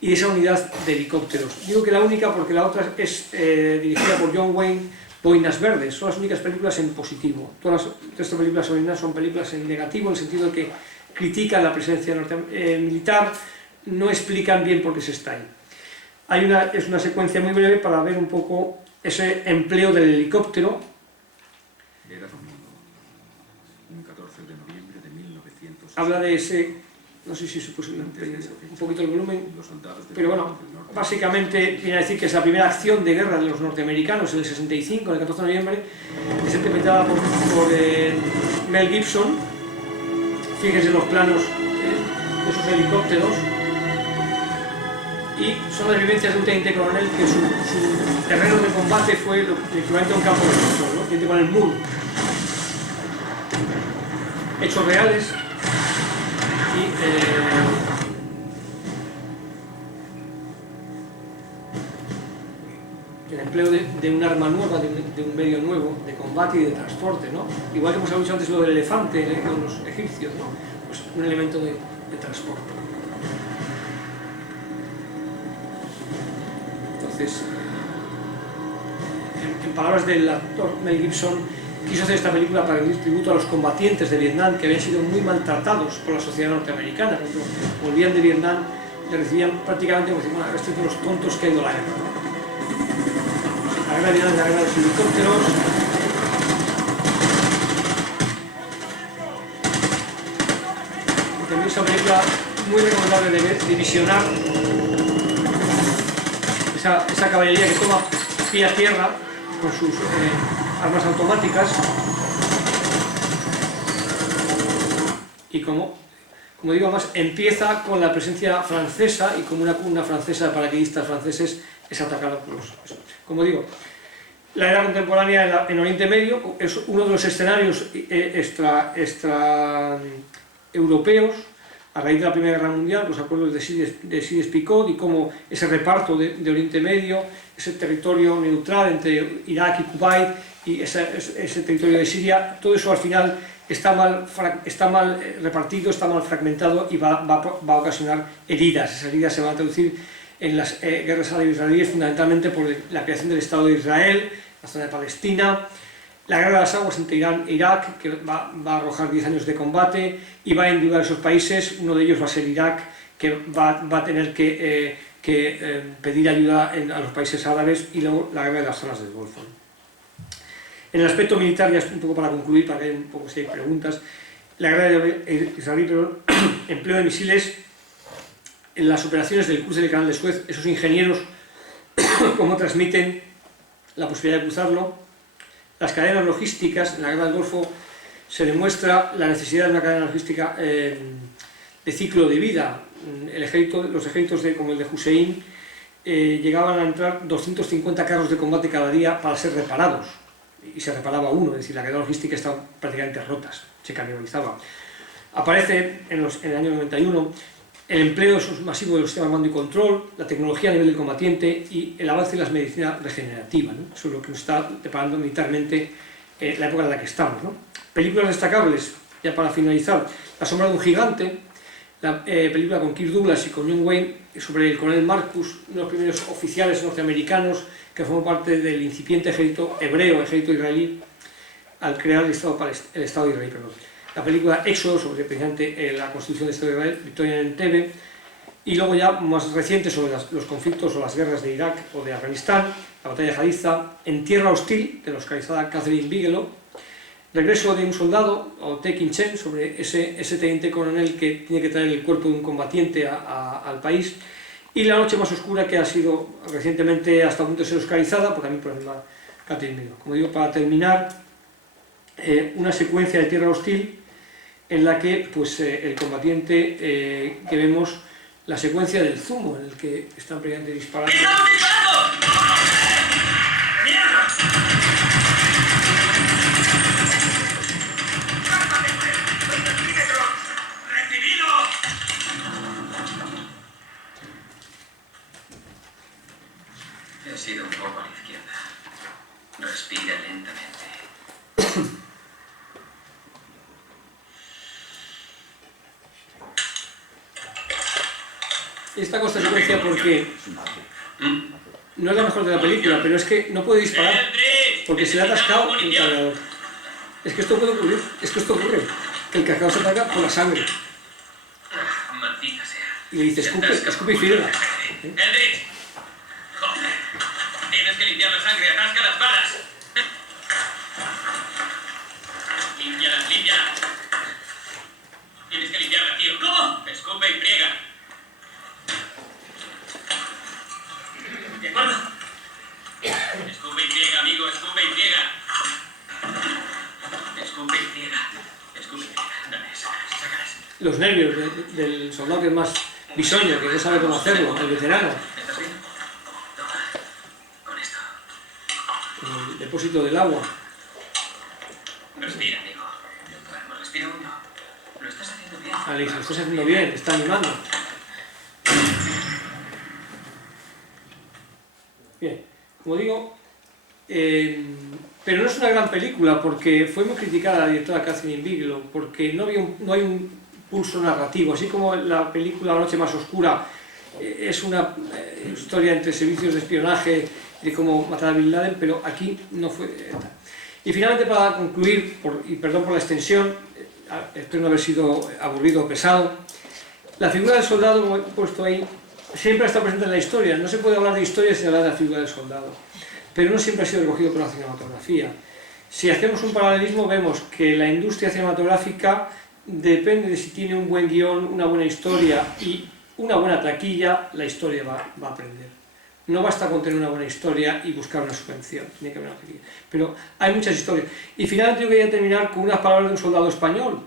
y de esa unidad de helicópteros. Digo que la única porque la otra es dirigida por John Wayne, Boinas Verdes. Son las únicas películas en positivo. Todas las estas películas originales son películas en negativo, en el sentido de que critican la presencia militar, no explican bien por qué se está ahí. Es una secuencia muy breve para ver un poco ese empleo del helicóptero. Era domingo, un 14 de noviembre de 1900. Habla de ese, no sé si se puso un poquito el volumen, pero bueno, básicamente viene a decir que es la primera acción de guerra de los norteamericanos en el 65, el 14 de noviembre, es interpretada por Mel Gibson. Fíjense los planos de esos helicópteros. Y son las vivencias de un teniente coronel que su terreno de combate fue el equivalente a un campo de fútbol, ¿no? Teniente coronel Moore. Hechos reales y el empleo de un arma nueva, de un medio nuevo de combate y de transporte, ¿no? Igual que hemos hablado antes lo del elefante con los egipcios, ¿no? Pues un elemento de transporte. Entonces, en palabras del actor Mel Gibson, quiso hacer esta película para rendir tributo a los combatientes de Vietnam que habían sido muy maltratados por la sociedad norteamericana. Cuando volvían de Vietnam, le recibían prácticamente como decir, bueno, estos son los tontos que ha ido la guerra, ¿no? La guerra de Vietnam es la guerra de los helicópteros. Y también es una película muy recomendable de visionar. Esa caballería que toma pie a tierra con sus armas automáticas y como digo, además empieza con la presencia francesa y como una francesa de paracaidistas franceses es atacada por los... Como digo, la era contemporánea en Oriente Medio es uno de los escenarios extra europeos a raíz de la Primera Guerra Mundial, los acuerdos de Sykes-Picot y cómo ese reparto de Oriente Medio, ese territorio neutral entre Irak y Kuwait y ese territorio de Siria, todo eso al final está mal repartido, está mal fragmentado y va a ocasionar heridas. Esas heridas se van a traducir en las guerras árabes-israelíes fundamentalmente por la creación del Estado de Israel, la zona de Palestina, la guerra de las aguas entre Irán e Irak, que va a arrojar 10 años de combate y va a endeudar a esos países. Uno de ellos va a ser Irak, que va a tener que pedir ayuda a los países árabes, y luego la guerra de las zonas del Golfo. En el aspecto militar, ya es un poco para concluir, para que haya un poco si hay preguntas, la guerra israelí, empleo de misiles en las operaciones del cruce del canal de Suez, esos ingenieros cómo transmiten la posibilidad de cruzarlo. Las cadenas logísticas, en la guerra del Golfo se demuestra la necesidad de una cadena logística de ciclo de vida. Los ejércitos como el de Hussein llegaban a entrar 250 carros de combate cada día para ser reparados, y se reparaba uno, es decir, la cadena logística estaba prácticamente rotas, se canibalizaba. Aparece en el año 91 el empleo masivo de los sistemas de mando y control, la tecnología a nivel del combatiente y el avance de la medicina regenerativa, ¿no? Eso es lo que nos está preparando militarmente la época en la que estamos, ¿no? Películas destacables, ya para finalizar: La sombra de un gigante, la película con Kirk Douglas y con John Wayne sobre el coronel Marcus, uno de los primeros oficiales norteamericanos que formó parte del incipiente ejército hebreo, ejército israelí, al crear el Estado de Israel. La película Éxodo, sobre precisamente la constitución del Estado de Israel, Victoria en Entebbe, y luego ya más reciente sobre los conflictos o las guerras de Irak o de Afganistán, la batalla de Jaliza, En tierra hostil, de la oscarizada Catherine Bigelow, Regreso de un soldado, o Taking Chen, sobre ese teniente coronel que tiene que traer el cuerpo de un combatiente al país, y La noche más oscura, que ha sido recientemente hasta el punto de ser oscarizada, también por la misma Catherine Bigelow. Como digo, para terminar, una secuencia de tierra hostil en la que pues, el combatiente que vemos la secuencia del zumo en el que están previamente disparando. He sido un poco a la izquierda. Respire lentamente. esta consecuencia porque no es la mejor de la película, pero es que no puede disparar porque se le ha atascado el cargador. Es que esto puede ocurrir, esto ocurre, que el cargador se ataca por la sangre. Maldita sea. Y le dice, escupe y friega. ¡Henry! ¡Joder! Tienes que limpiar la sangre, atasca las balas. Límpiala, límpiala. Tienes que limpiarla, tío. ¿Cómo? Escupe y friega. ¿De acuerdo? Escupe y friega, amigo, escupe y friega. Escupe y friega. Escupe y friega. Dale, sácalas. Los nervios del soldado que es más bisoño, que no sabe cómo hacerlo, el veterano. ¿Estás bien? Con esto. El depósito del agua. Respira, amigo. Bueno, respira uno. Lo estás haciendo bien. Alex, lo estás haciendo bien, está animando. Bien, como digo, pero no es una gran película porque fue muy criticada la directora Catherine Bigelow porque no hay un pulso narrativo, así como la película La noche más oscura es una historia entre servicios de espionaje de cómo matar a Bin Laden, pero aquí no fue. Y finalmente, para concluir, y perdón por la extensión, espero no haber sido aburrido o pesado, la figura del soldado, como he puesto ahí, siempre está presente en la historia. No se puede hablar de historia sin hablar de la figura del soldado, pero no siempre ha sido recogido por la cinematografía. Si hacemos un paralelismo, vemos que la industria cinematográfica depende de si tiene un buen guión, una buena historia y una buena taquilla, la historia va a aprender. No basta con tener una buena historia y buscar una subvención, tiene que haber una taquilla. Pero hay muchas historias. Y finalmente yo quería terminar con unas palabras de un soldado español,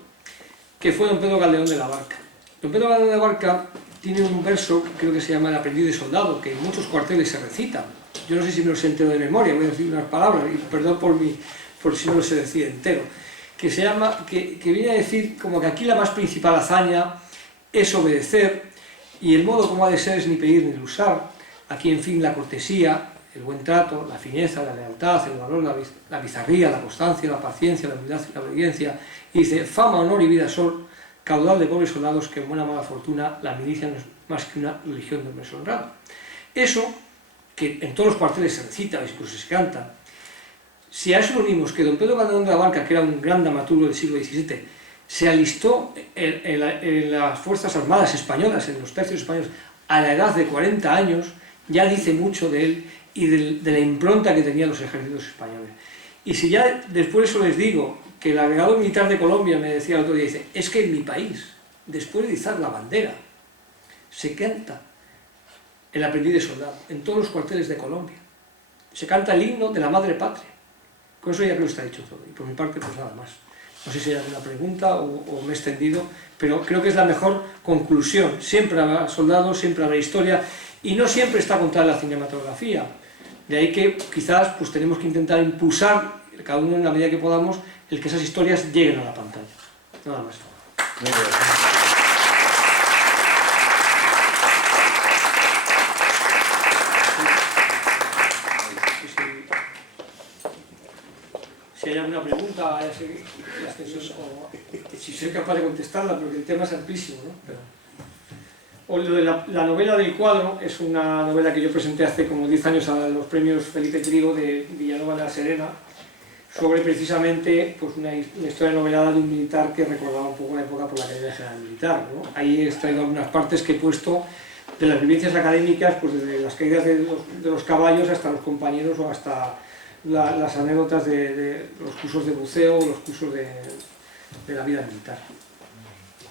que fue don Pedro Calderón de la Barca. Don Pedro Calderón de la Barca tiene un verso, creo que se llama El aprendiz de soldado, que en muchos cuarteles se recita. Yo no sé si me lo sé entero de memoria, voy a decir unas palabras, y perdón por si no lo sé decir entero, que se llama, que viene a decir como que aquí la más principal hazaña es obedecer, y el modo como ha de ser es ni pedir ni usar. Aquí, en fin, la cortesía, el buen trato, la fineza, la lealtad, el valor, la bizarría, la constancia, la paciencia, la humildad y la obediencia. Y dice, fama, honor y vida son caudal de pobres soldados que en buena mala fortuna la milicia no es más que una religión de hombres honrados. Eso, que en todos los cuarteles se recita, incluso se canta, si a eso lo unimos que don Pedro Calderón de la Barca, que era un gran dramaturgo del siglo XVII, se alistó en las Fuerzas Armadas españolas, en los tercios españoles, a la edad de 40 años, ya dice mucho de él y de la impronta que tenían los ejércitos españoles. Y si ya después de eso les digo que el agregado militar de Colombia me decía el otro día, dice, es que en mi país, después de izar la bandera, se canta el aprendiz de soldado, en todos los cuarteles de Colombia. Se canta el himno de la madre patria. Con eso ya creo que está dicho todo. Y por mi parte, pues nada más. No sé si hay alguna pregunta o me he extendido, pero creo que es la mejor conclusión. Siempre habrá soldados, siempre habrá historia, y no siempre está contada la cinematografía. De ahí que quizás pues tenemos que intentar impulsar, cada uno en la medida que podamos, el que esas historias lleguen a la pantalla. Nada más. Muy bien. Si hay alguna pregunta, si soy capaz de contestarla, porque el tema es amplísimo, ¿no? O lo de la novela del cuadro es una novela que yo presenté hace como 10 años a los premios Felipe Trigo de Villanueva de la Serena, sobre precisamente pues, una historia novelada de un militar que recordaba un poco la época por la caída general militar, ¿no? Ahí he extraído algunas partes que he puesto de las vivencias académicas, pues desde las caídas de los caballos hasta los compañeros o hasta las anécdotas de los cursos de buceo, los cursos de la vida militar.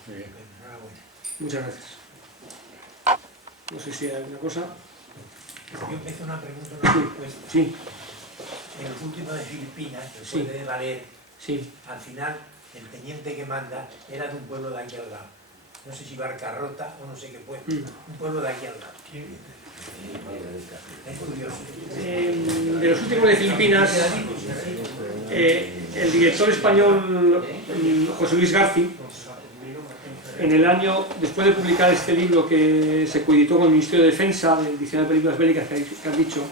Muy bien, enhorabuena. Muchas gracias. No sé si hay alguna cosa. Yo empiezo una pregunta, una respuesta. Sí. En los últimos de Filipinas, el Sí. puente de Valer, Sí. al final el teniente que manda era de un pueblo de aquí al lado. No sé si Barcarrota o no sé qué pueblo. Un pueblo de aquí al lado. Es curioso. De los últimos de Filipinas, el director español José Luis García, en el año, después de publicar este libro que se coeditó con el Ministerio de Defensa, del Diccionario de Películas Bélicas que has dicho,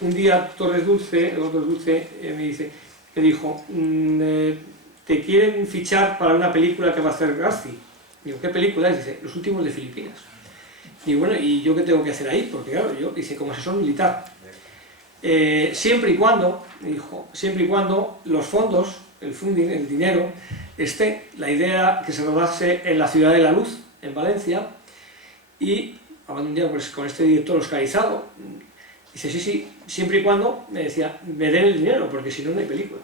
un día Torres Dulce me dijo, te quieren fichar para una película que va a hacer García. Digo, ¿qué película es? Dice, Los últimos de Filipinas. Y bueno, ¿y yo qué tengo que hacer ahí? Porque claro, yo hice como asesor militar. Siempre y cuando, dijo, siempre y cuando los fondos, el funding, el dinero, la idea que se rodase en la Ciudad de la Luz, en Valencia, y hablando un día pues, con este director oscarizado, dice, sí, siempre y cuando, me decía, me den el dinero, porque si no, no hay película.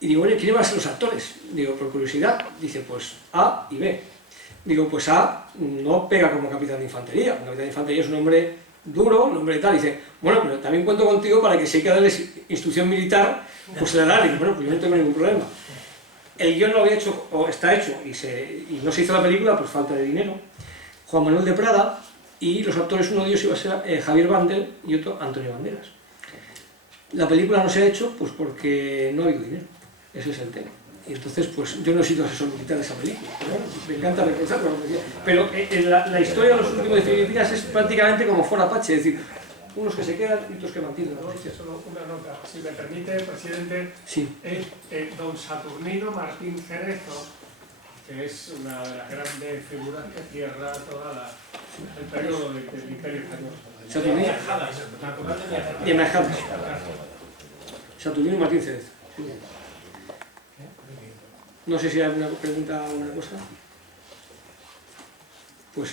Y digo, bueno, ¿quiénes van a ser los actores? Digo, por curiosidad, dice, pues A y B. Digo, pues A no pega como capitán de infantería, un capitán de infantería es un hombre duro, un hombre tal, dice, bueno, pero también cuento contigo para que si hay que darles instrucción militar, pues se la daré. Digo, bueno, pues yo no tengo ningún problema. El guión lo había hecho, o está hecho, y no se hizo la película por falta de dinero, Juan Manuel de Prada, y los actores, uno de ellos iba a ser Javier Bandel y otro Antonio Banderas. La película no se ha hecho pues porque no ha habido dinero, ese es el tema. Y entonces, pues yo no he sido asesor militar de esa película, ¿no? Me encanta recordarlo, pero la historia de los últimos de días es prácticamente como Fort Apache, es decir, unos que se quedan y otros que mantienen. No, solo una nota, si me permite, presidente, sí. Don Saturnino Martín Cerezo, que es una de las grandes figuras que cierra toda el periodo del Imperio Español. Saturnino. Y Majadas. Saturnino Martín Cerezo. No sé si hay alguna pregunta o alguna cosa. Pues,